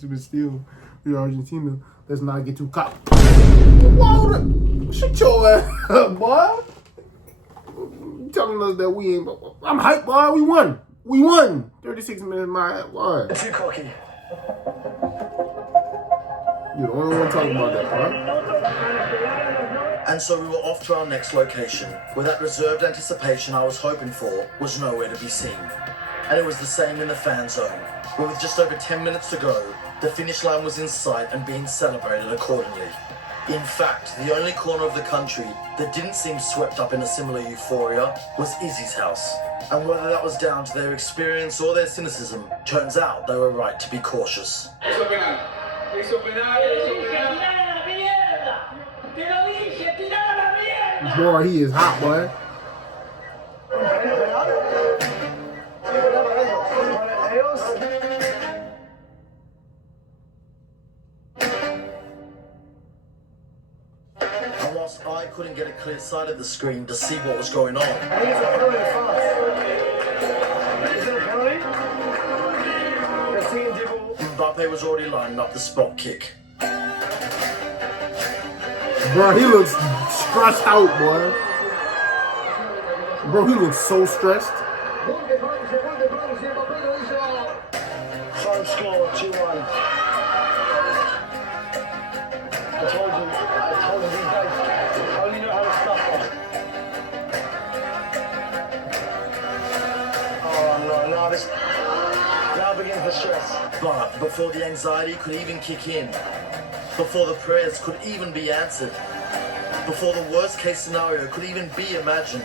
but still, you're Argentina. Let's not get too caught. Shut your ass up, boy. You telling us that we ain't, I'm hyped, boy. We won. 36 minutes, my boy. Too cocky. You're the only one talking about that, boy. And so we were off to our next location, where that reserved anticipation I was hoping for was nowhere to be seen. And it was the same in the fan zone, where with just over 10 minutes to go, the finish line was in sight and being celebrated accordingly. In fact, the only corner of the country that didn't seem swept up in a similar euphoria was Izzy's house. And whether that was down to their experience or their cynicism, turns out they were right to be cautious. Boy, he is hot, boy. And whilst I couldn't get a clear sight of the screen to see what was going on, Mbappe was already lining up the spot kick. Bro, he looks stressed out, boy. Bro, he looks so stressed. Final score 2-1. But before the anxiety could even kick in, before the prayers could even be answered, before the worst case scenario could even be imagined,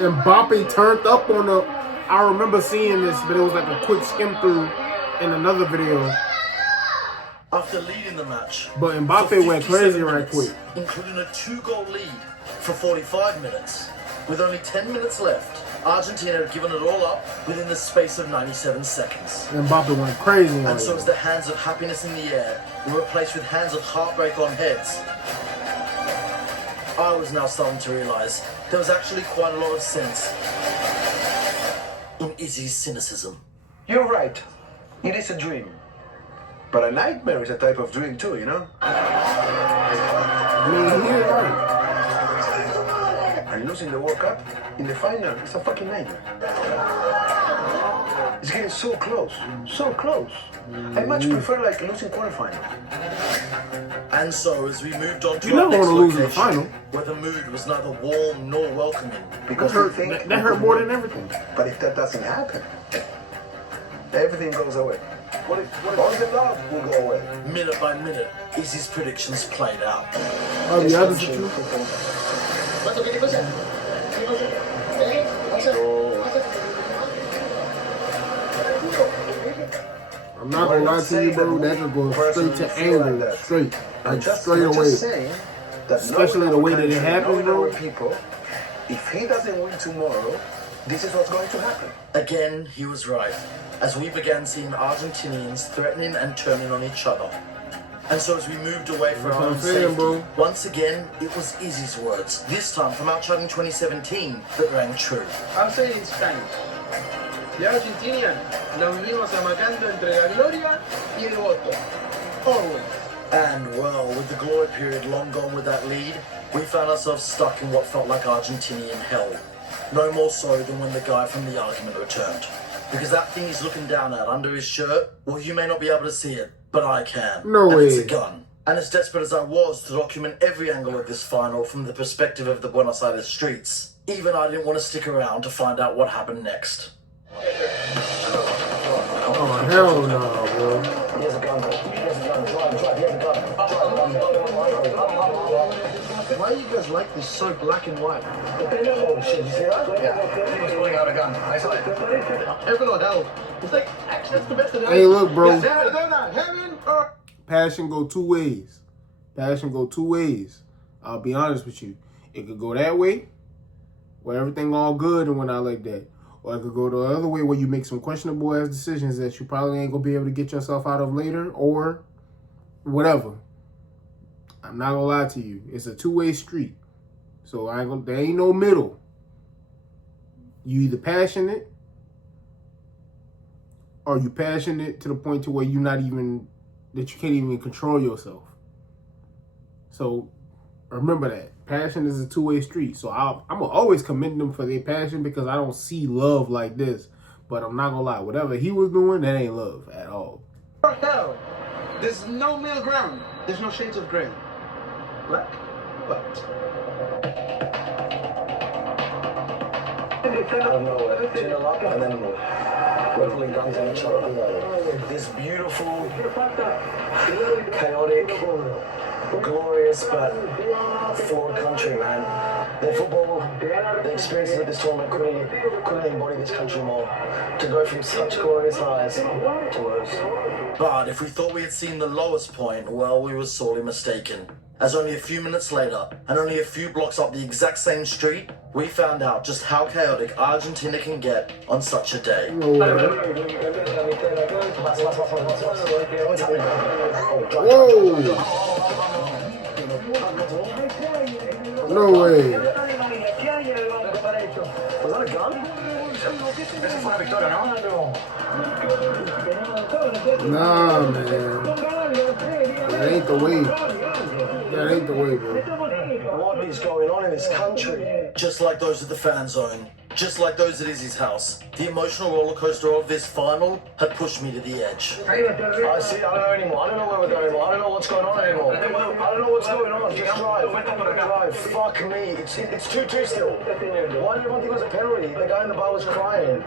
and Mbappe turned up on the. I remember seeing this, but it was like a quick skim through in another video. After leading the match, but Mbappe went crazy right quick, including a 2-goal lead for 45 minutes. With only 10 minutes left, Argentina had given it all up within the space of 97 seconds. Mbappe went crazy. And so as the hands of happiness in the air were replaced with hands of heartbreak on heads, I was now starting to realize there was actually quite a lot of sense in Izzy's cynicism. You're right. It is a dream. But a nightmare is a type of dream too, you know? I mean, he's right. And losing the World Cup in the final is a fucking nightmare. It's getting so close, so close. I much prefer like losing quarterfinal. And so as we moved on to you our never next want to lose in the location, final, where the mood was neither warm nor welcoming. Because that hurt more than everything. But if that doesn't happen, everything goes away. What if all the love will go away? Minute by minute, Izzy's predictions played out. I'll be honest with you. I'm not gonna lie to you, bro. That could go straight to anger, straight away. Especially the way that it happened, bro. People, if he doesn't win tomorrow, this is what's going to happen. Again, he was right, as we began seeing Argentinians threatening and turning on each other. And so as we moved away from our own safety, once again, it was Izzy's words, this time from our chat in 2017, that rang true. I'll say it in Spanish. The Argentinian la unimos amacando entre la gloria y el voto. Always. And well, with the glory period long gone with that lead, we found ourselves stuck in what felt like Argentinian hell. No more so than when the guy from the argument returned. Because that thing he's looking down at under his shirt, well, you may not be able to see it, but I can. No and way. It's a gun. And as desperate as I was to document every angle of this final from the perspective of the Buenos Aires streets, even I didn't want to stick around to find out what happened next. Oh, hell no, bro. He has a gun. He has a gun. Drive. He has a gun. Why do you guys like this so black and white? Oh shit, you see that? Yeah. He was pulling out a gun. I saw it. Everyone else. It's like, actually, that's the best of it. Hey, look, bro. Heaven or... Passion go two ways. Passion go two ways. I'll be honest with you. It could go that way, where everything all good and whatnot like that. Or it could go the other way where you make some questionable ass decisions that you probably ain't gonna be able to get yourself out of later or whatever. I'm not gonna lie to you. It's a two-way street. So there ain't no middle. You either passionate or you passionate to the point to where you can't even control yourself. So remember that. Passion is a two-way street. So I'm going to always commend them for their passion because I don't see love like this. But I'm not going to lie. Whatever he was doing, that ain't love at all. Hell, there's no middle ground. There's no shades of gray. Black, white. Out of nowhere, chin up, and then we're pulling guns on each other. This beautiful, chaotic, glorious, but flawed country, man. The football, the experiences of this tournament couldn't embody this country more. To go from such glorious highs to lows. But if we thought we had seen the lowest point, well, we were sorely mistaken. As only a few minutes later, and only a few blocks up the exact same street, we found out just how chaotic Argentina can get on such a day. Whoa. No way. Was that a gun? Nah, man. That ain't the way. That ain't the way, bro. What is going on in this country? Just like those at the fan zone, Just like those at Izzy's house, the emotional roller coaster of this final had pushed me to the edge. I don't know anymore. I don't know where we're going anymore. I don't know what's going on anymore. I don't know what's going on. Just drive. Fuck me. It's 2-2 still. Why did everyone think it was a penalty? The guy in the bar was crying.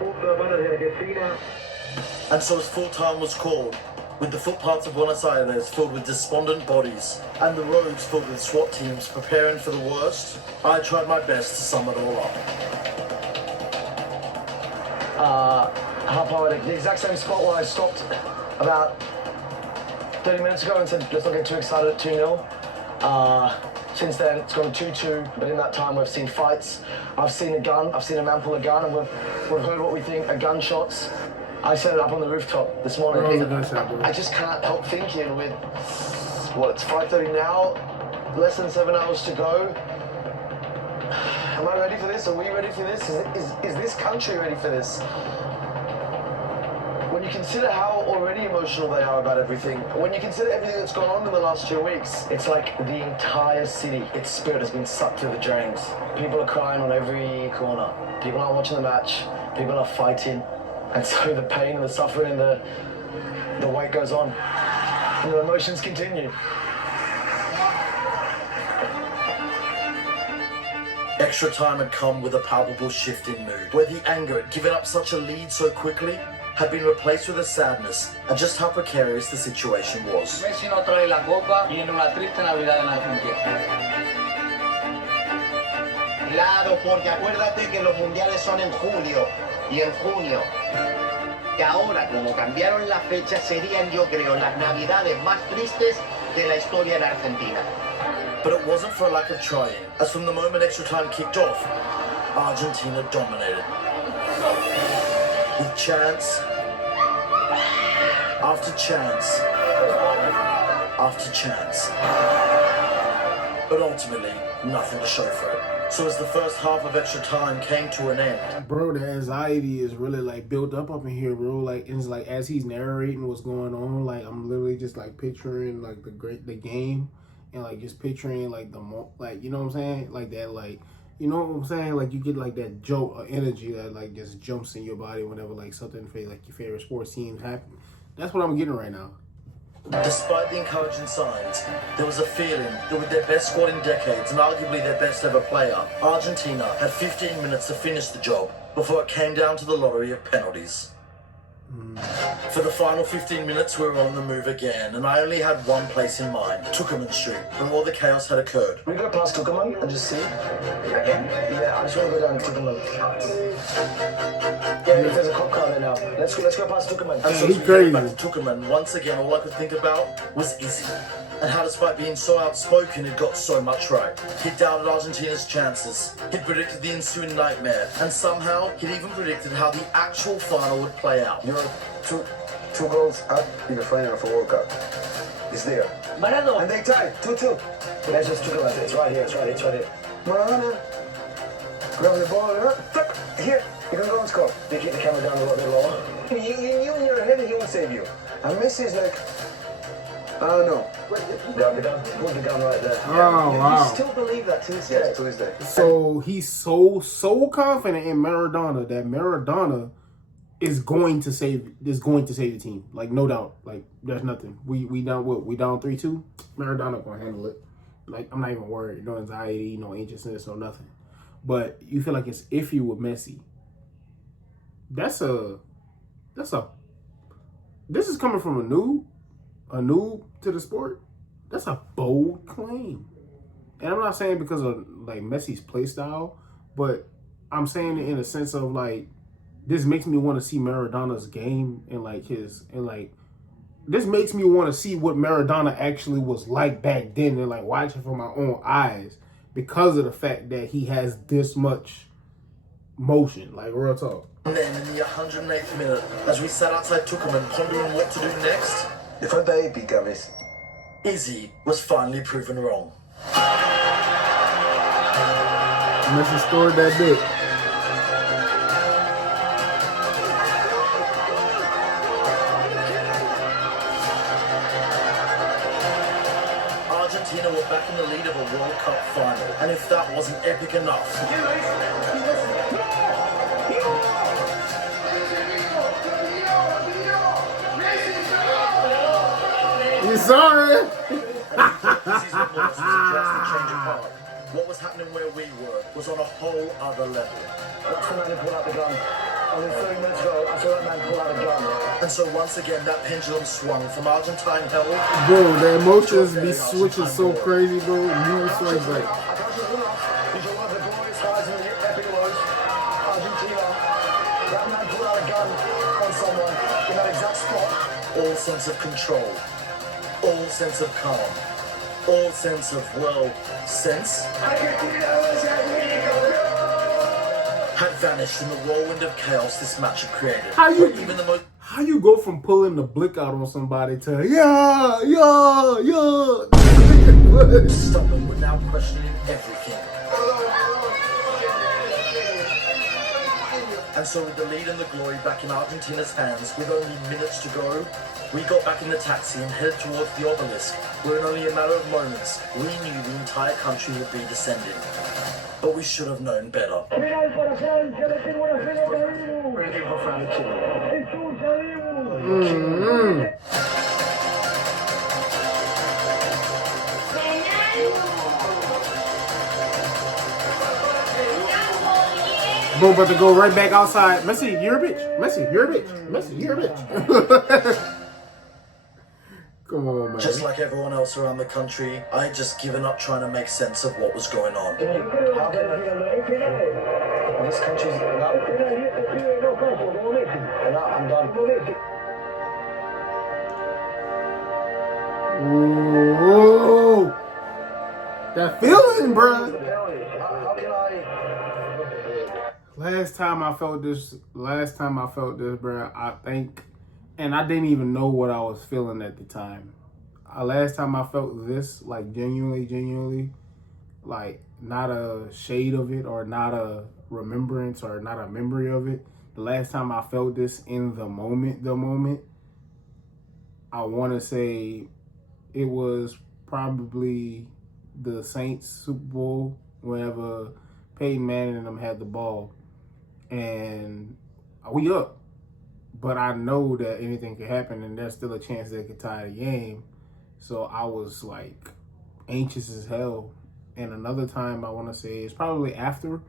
And so as full time was called, with the footpaths of Buenos Aires filled with despondent bodies and the roads filled with SWAT teams preparing for the worst, I tried my best to sum it all up. How poetic. The exact same spot where I stopped about 30 minutes ago and said, let's not get too excited at 2-0. Since then, it's gone 2-2, but in that time, we've seen fights. I've seen a gun. I've seen a man pull a gun, and we've heard what we think are gunshots. I set it up on the rooftop this morning. I just can't help thinking with, it's 5:30 now, less than 7 hours to go. Am I ready for this? Are we ready for this? Is this country ready for this? When you consider how already emotional they are about everything, when you consider everything that's gone on in the last 2 weeks, it's like the entire city, its spirit has been sucked through the drains. People are crying on every corner. People aren't watching the match. People are fighting. And so the pain and the suffering and the weight goes on. And the emotions continue. Extra time had come with a palpable shift in mood, where the anger at giving up such a lead so quickly had been replaced with a sadness at just how precarious the situation was. Messi no trae la copa y en una triste Navidad en Argentina. Claro, porque acuérdate que los mundiales son en julio y en junio. Que ahora, como cambiaron la fecha, serían, yo creo, las navidades más tristes de la historia en Argentina. But it wasn't for a lack of trying, as from the moment extra time kicked off, Argentina dominated. With chance after chance after chance. But ultimately, nothing to show for it. So as the first half of extra time came to an end. Bro, the anxiety is really like built up in here, bro. Like, it's like as he's narrating what's going on, like I'm literally just like picturing like the game and like just picturing like you know what I'm saying? Like that, like, you know what I'm saying? Like you get like that jolt or energy that like just jumps in your body whenever like something like your favorite sports team happen. That's what I'm getting right now. Despite the encouraging signs, there was a feeling that with their best squad in decades and arguably their best ever player, Argentina had 15 minutes to finish the job before it came down to the lottery of penalties. For the final 15 minutes, we were on the move again, and I only had one place in mind, Tucumán Street, where all the chaos had occurred. We go past Tucumán and just see? Again? Yeah, I just want to go down to Tucumán. Yeah, there's a cop car there now. Let's go past Tucumán. And so as we headed back to Tucumán, once again, all I could think about was Izzy. And how despite being so outspoken, he'd got so much right. He'd doubted Argentina's chances, he'd predicted the ensuing nightmare, and somehow he'd even predicted how the actual final would play out. You're two goals up in the final of a World Cup. It's there. Maradona. And they tied 2-2. Let's just talk about it. It's right here. Maradona. Grab the ball. Here. You can go and score. They keep the camera down a little bit lower. You knew in your head he would save you. And Messi is like, I don't know. Grab the gun. Put the gun right there. Oh, wow. You still believe that to this day? Yes, to this day. So he's so confident in Maradona that Maradona is going to save the team. Like, no doubt. Like, there's nothing. We down what? We down 3-2? Maradona gonna handle it. Like, I'm not even worried. No anxiety, no anxiousness, no nothing. But you feel like it's iffy with Messi. This is coming from a noob to the sport. That's a bold claim. And I'm not saying because of like Messi's play style, but I'm saying it in a sense of like, this makes me want to see Maradona's game and this makes me want to see what Maradona actually was like back then and like watch it from my own eyes because of the fact that he has this much motion, like real talk. And then in the 108th minute, as we sat outside Tucumán pondering what to do next, the falta épica, ¿ves? Izzy was finally proven wrong. Messi scored that bit. Argentina were back in the lead of a World Cup final, and if that wasn't epic enough, You sorry? What was happening where we were was on a whole other level. That's the man who pulled out the gun. Only 30 minutes ago, I saw that man pull out a gun. And so once again, that pendulum swung from Argentine hell. Bro, the emotions be switching so crazy, bro. You switch like. These are one of the glorious highs and the epic lows. Argentina. That man pulled out a gun on someone in that exact spot. All sense of control. All sense of calm. All sense of, well, sense had vanished in the whirlwind of chaos this match had created. How you go from pulling the blick out on somebody to yeah. Stubborn, we're now questioning everything. And so with the lead and the glory back in Argentina's hands, with only minutes to go, we got back in the taxi and headed towards the obelisk, where in only a matter of moments, we knew the entire country would be descending. But we should have known better. Bro, about to go right back outside. Messi, you're a bitch. Messi, you're a bitch. Messi, you're a bitch. Come on, man. Just like everyone else around the country, I had just given up trying to make sense of what was going on. This country's I'm done. Whoa. That feeling, bro. How can I... Last time I felt this, bro, I think, and I didn't even know what I was feeling at the time. Last time I felt this, like genuinely, like not a shade of it or not a remembrance or not a memory of it. The last time I felt this in the moment, I want to say it was probably the Saints Super Bowl whenever Peyton Manning and them had the ball. And we up. But I know that anything could happen and there's still a chance they could tie the game. So I was like anxious as hell. And another time I want to say is probably after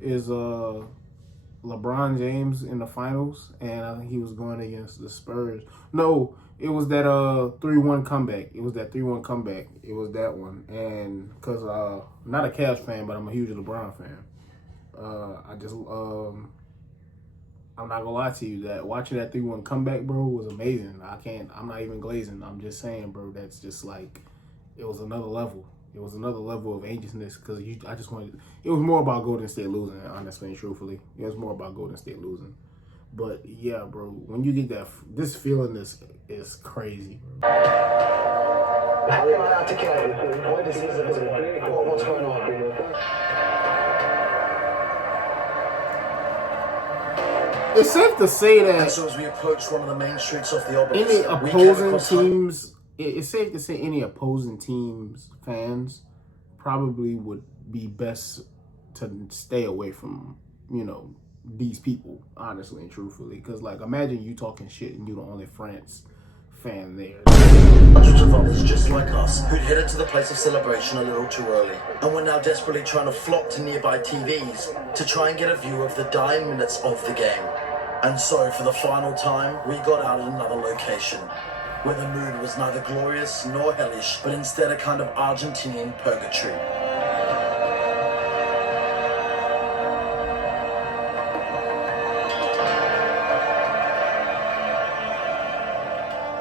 is LeBron James in the finals, and I think he was going against the Spurs. No, it was that 3-1 comeback. It was that 3-1 comeback. It was that one. And because I'm not a Cavs fan, but I'm a huge LeBron fan. I'm not gonna lie to you that watching that 3-1 comeback, bro, was amazing. I'm not even glazing. I'm just saying, bro, that's just like, it was another level. It was another level of anxiousness because I just wanted. It was more about Golden State losing, honestly and truthfully. It was more about Golden State losing. But yeah, bro, when you get this feeling, is crazy. How can I articulate what this is? What's going on? It's safe to say that. And so as we approach one of the main streets of the obelisk, any opposing teams. It's safe to say any opposing teams fans probably would be best to stay away from, these people, honestly and truthfully. Because, like, imagine you talking shit and you're the only France fan there. Hundreds of others just like us who'd headed to the place of celebration a little too early and were now desperately trying to flock to nearby TVs to try and get a view of the dying minutes of the game. And so, for the final time, we got out at another location, where the mood was neither glorious nor hellish, but instead a kind of Argentinian purgatory.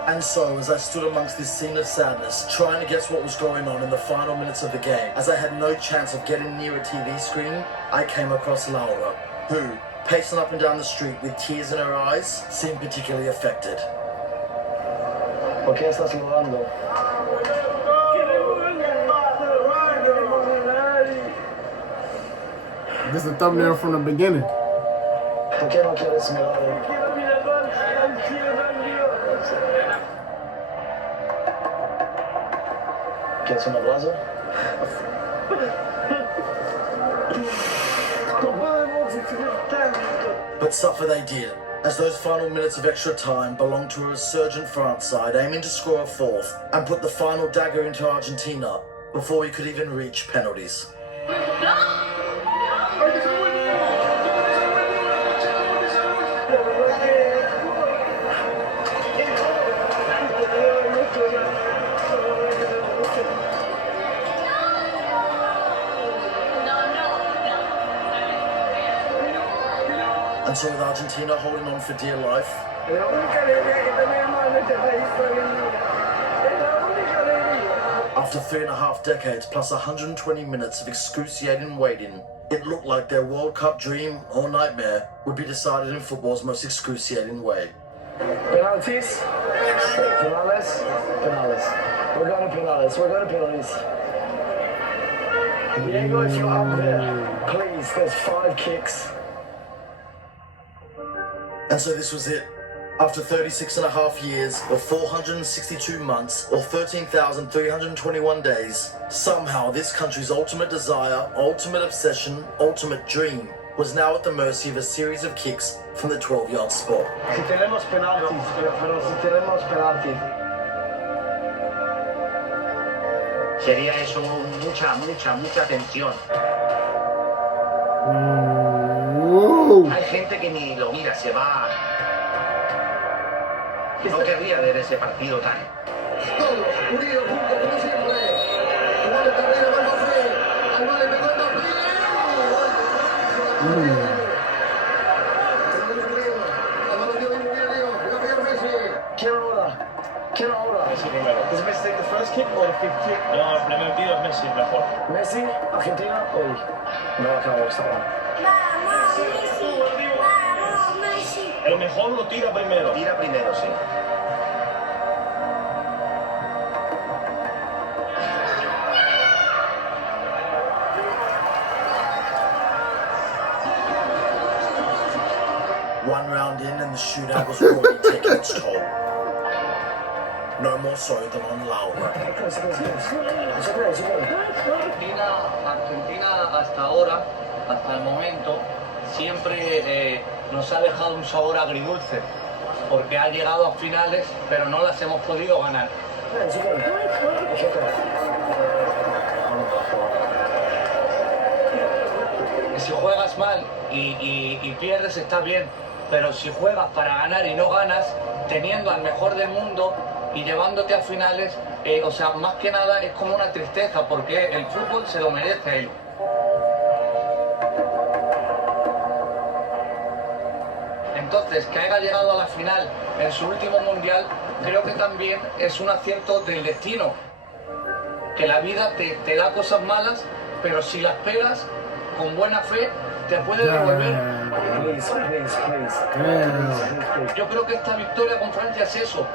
And so, as I stood amongst this scene of sadness, trying to guess what was going on in the final minutes of the game, as I had no chance of getting near a TV screen, I came across Laura, who, pacing up and down the street with tears in her eyes, seemed particularly affected. ¿Por qué estás llorando? This is a thumbnail from the beginning. ¿Por qué no quieres mirar? ¿Quieres un abrazo? But suffer they did, as those final minutes of extra time belonged to a resurgent France side aiming to score a fourth and put the final dagger into Argentina before we could even reach penalties. And so with Argentina holding on for dear life, after 3.5 decades plus 120 minutes of excruciating waiting, it looked like their World Cup dream or nightmare would be decided in football's most excruciating way. Penalties? Penales? Penales. We're going to penales. We're going to penalties. Diego, if you're up there, please, there's 5 kicks. And so this was it. After 36.5 years, or 462 months, or 13,321 days, somehow this country's ultimate desire, ultimate obsession, ultimate dream was now at the mercy of a series of kicks from the 12-yard spot. Si tenemos penaltis, pero si tenemos penaltis. Sería eso mucha tensión. Hay gente que ni lo mira, se va. No querría ver ese partido tan. Todos unidos juntos como siempre. Igual el carrera va a hacer. Al no le pegó el ¿Quién ahora? Messi primero. ¿Es Messi take the first kick or the fifth kick? No, el primer tiro es Messi, mejor. Messi, Argentina, hoy. No, I can't watch that one. El mejor lo tira primero. Tira primero, sí. One round in and the shootout was already taking its toll. No more so than on Laura. Argentina hasta ahora, hasta el momento, siempre nos ha dejado un sabor agridulce, porque ha llegado a finales, pero no las hemos podido ganar. Si juegas mal y pierdes está bien, pero si juegas para ganar y no ganas, teniendo al mejor del mundo y llevándote a finales, o sea, más que nada es como una tristeza, porque el fútbol se lo merece él. Entonces, que haya llegado a la final en su último mundial, creo que también es un acierto del destino. Que la vida te da cosas malas, pero si las pegas con buena fe, te puede devolver. Yo creo que esta victoria con Francia es eso.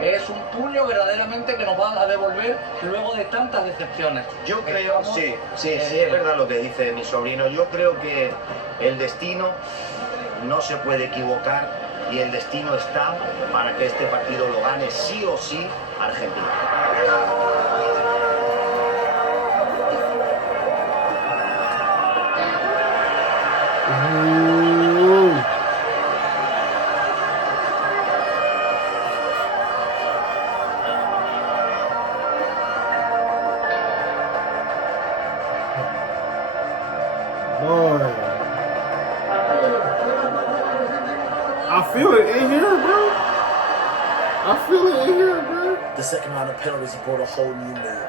Es un puño verdaderamente que nos va a devolver luego de tantas decepciones. Yo creo, sí, es verdad lo que dice mi sobrino. Yo creo que el destino no se puede equivocar y el destino está para que este partido lo gane sí o sí Argentina. Boy. I feel it in here, bro. I feel it in here, bro. The second round of penalties brought a whole new mood.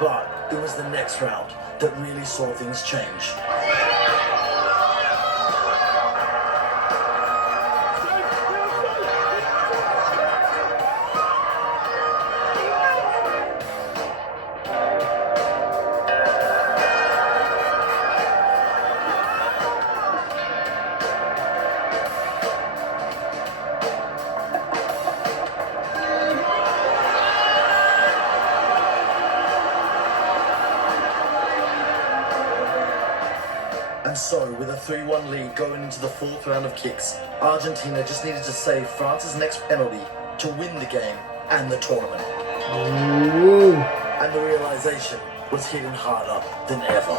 But it was the next round that really saw things change. And so, with a 3-1 lead going into the fourth round of kicks, Argentina just needed to save France's next penalty to win the game and the tournament. Ooh. And the realization was hitting harder than ever.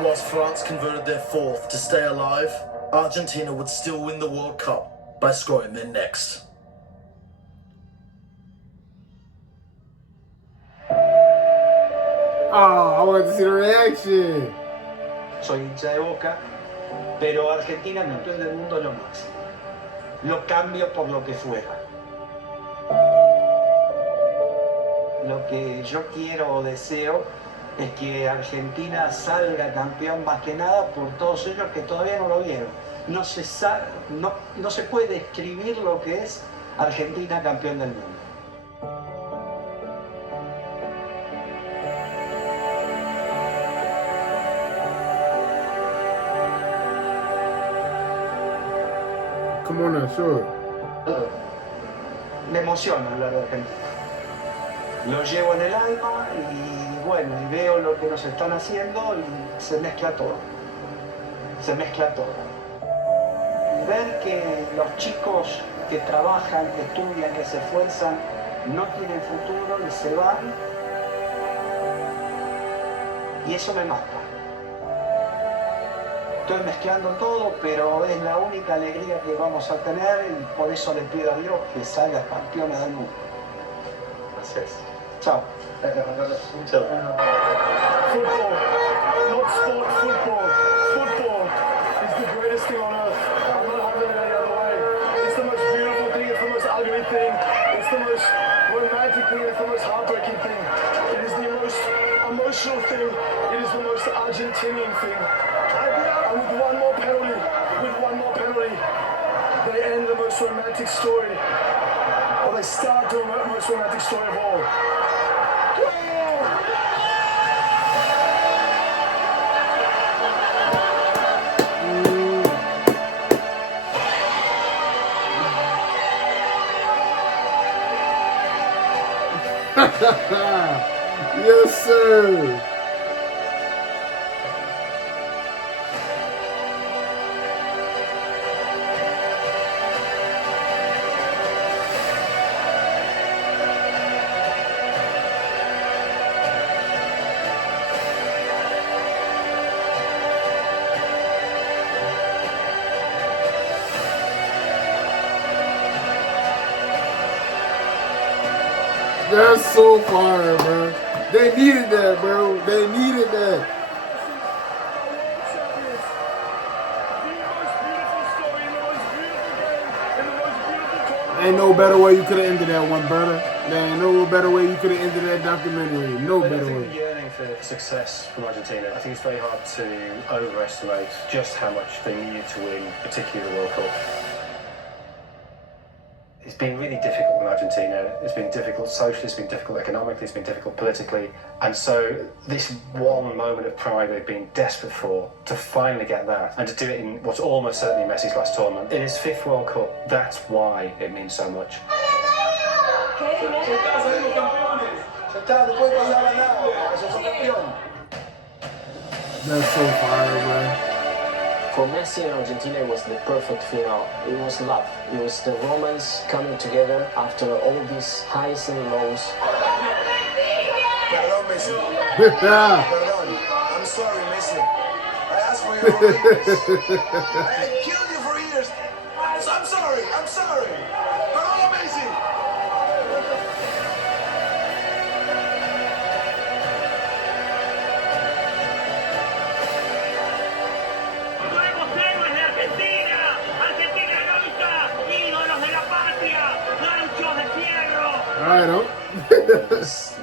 And whilst France converted their fourth to stay alive, Argentina would still win the World Cup by scoring their next. Oh, I wanted to see the reaction. Soy hincha de Boca, pero Argentina campeón del mundo no más. Lo cambio por lo que fuera. Lo que yo quiero o deseo es que Argentina salga campeón más que nada por todos ellos que todavía no lo vieron. No se puede describir lo que es Argentina campeón del mundo. Come on now, sure. Me emociona hablar de Argentina. Lo llevo en el alma y bueno, y veo lo que nos están haciendo y se mezcla todo. Se mezcla todo. Ver que los chicos que trabajan, que estudian, que se esfuerzan, no tienen futuro y se van. Y eso me mata. Estoy mezclando todo, pero es la única alegría que vamos a tener y por eso le pido a Dios que salga campeona del mundo. Gracias. Chao. Football, not sport, football. Football is the greatest thing on earth. I'm not having it any other way. It's the most beautiful thing, it's the most ugly thing, it's the most romantic thing, it's the most heartbreaking thing. It is the most emotional thing, it is the most Argentinian thing. And with one more penalty, they end the most romantic story. Or they start the most romantic story of all. Yes, sir. That's so fire, bro. They needed that, bro. They needed that. Ain't no better way you could have ended that one, brother. There ain't no better way you could have ended that documentary. No better way. The yearning for success from Argentina, I think it's very hard to overestimate just how much they needed to win, particularly the World Cup. It's been really difficult in Argentina. It's been difficult socially, it's been difficult economically, it's been difficult politically. And so this one moment of pride they've been desperate for, to finally get that, and to do it in what's almost certainly Messi's last tournament, in his fifth World Cup, that's why it means so much. That's so fire, man. For Messi and Argentina, it was the perfect final. It was love. It was the romance coming together after all these highs and lows. Perdón, Messi. Perdón. I'm sorry, Messi. I asked for your forgiveness. I killed you for years. So I'm sorry. I'm sorry. Perdón, Messi.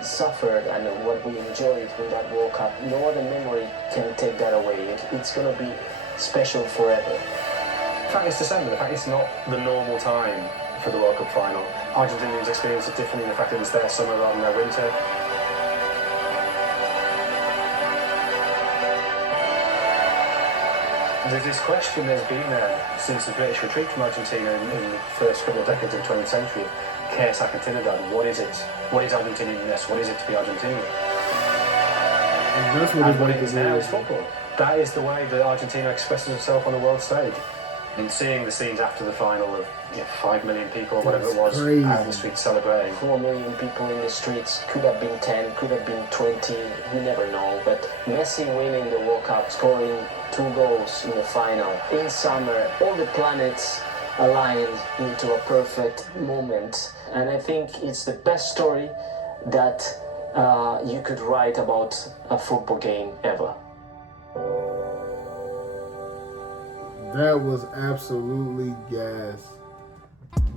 Suffered and what we enjoyed in that World Cup, no other memory can take that away. It's going to be special forever. The fact it's December, the fact it's not the normal time for the World Cup final. Argentinians experience it differently, the fact that it's their summer rather than their winter. There's this question there's been there since the British retreat from Argentina in the first couple of decades of the 20th century. ¿Qué es Argentinidad? What is it? What is Argentinianness? What is it to be Argentinian? And what it is now is football. That is the way that Argentina expresses itself on the world stage. And seeing the scenes after the final of 5 million people, whatever it was, crazy. out in the streets celebrating. 4 million people in the streets, could have been 10, could have been 20, we never know. But Messi winning the World Cup, scoring 2 goals in the final, in summer, all the planets aligned into a perfect moment. And I think it's the best story that you could write about a football game ever. That was absolutely gas.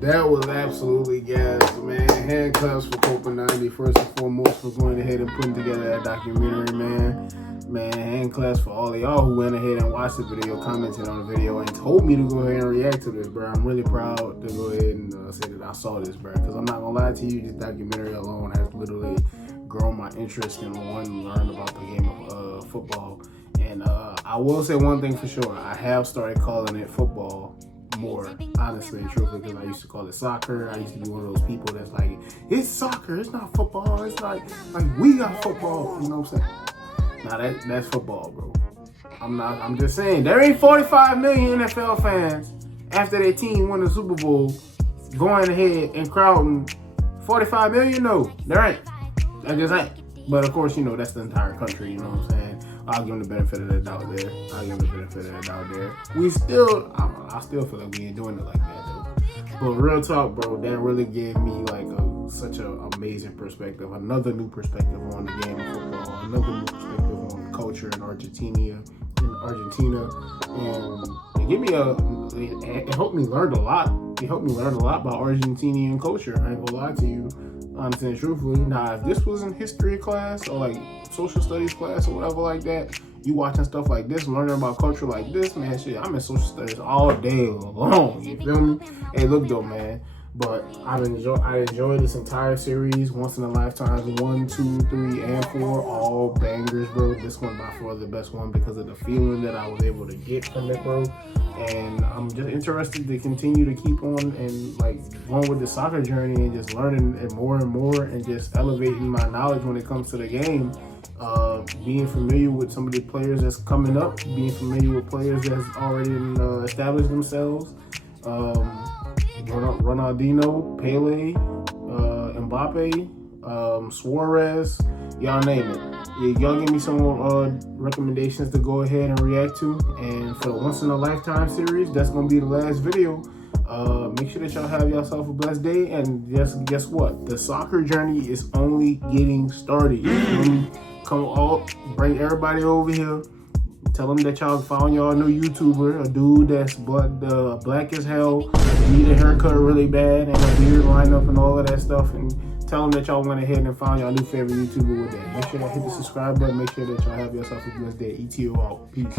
That was absolutely gas, man. Hand claps for Copa 90, first and foremost, for going ahead and putting together that documentary, man. Man, hand claps for all of y'all who went ahead and watched the video, commented on the video, and told me to go ahead and react to this, bro. I'm really proud to go ahead and say that I saw this, bro. Because I'm not going to lie to you, this documentary alone has literally grown my interest in wanting to learn about the game of football. And I will say one thing for sure. I have started calling it football more, honestly and truthfully, because I used to call it soccer. I used to be one of those people that's like, it's soccer, it's not football. It's like we got football, you know what I'm saying? Nah, that's football, bro. I'm just saying, there ain't 45 million NFL fans after their team won the Super Bowl going ahead and crowding 45 million? No, there ain't. That just ain't. But of course, you know, that's the entire country, you know what I'm saying? I'll give them the benefit of the doubt there. I still feel like we ain't doing it like that, though. But real talk, bro, that really gave me like such an amazing perspective. Another new perspective on the game of football. Another new perspective on culture in Argentina. And it helped me learn a lot. It helped me learn a lot about Argentinian culture. I ain't gonna lie to you. Honestly and truthfully. Now, if this was in history class or like social studies class or whatever like that, you watching stuff like this, learning about culture like this, man, shit, I'm in social studies all day long. You feel me? Hey, look though, man. But I enjoyed this entire series, Once in a Lifetime, 1, 2, 3, and 4, all bangers, bro. This one by far the best one because of the feeling that I was able to get from it, bro. And I'm just interested to continue to keep on and like going with the soccer journey and just learning it more and more and just elevating my knowledge when it comes to the game. Being familiar with some of the players that's coming up, being familiar with players that's already established themselves. Ronaldinho, Pele, Mbappe, Suarez, y'all name it. Y'all give me some recommendations to go ahead and react to. And for the Once in a Lifetime series, that's going to be the last video. Make sure that y'all have yourself a blessed day. And guess what? The soccer journey is only getting started. Bring everybody over here. Tell them that y'all found y'all a new YouTuber, a dude that's black as hell, need a haircut really bad, and a beard lineup and all of that stuff. And tell them that y'all went ahead and found y'all new favorite YouTuber with that. Make sure to hit the subscribe button. Make sure that y'all have yourself a blessed day. ETO out. Peace.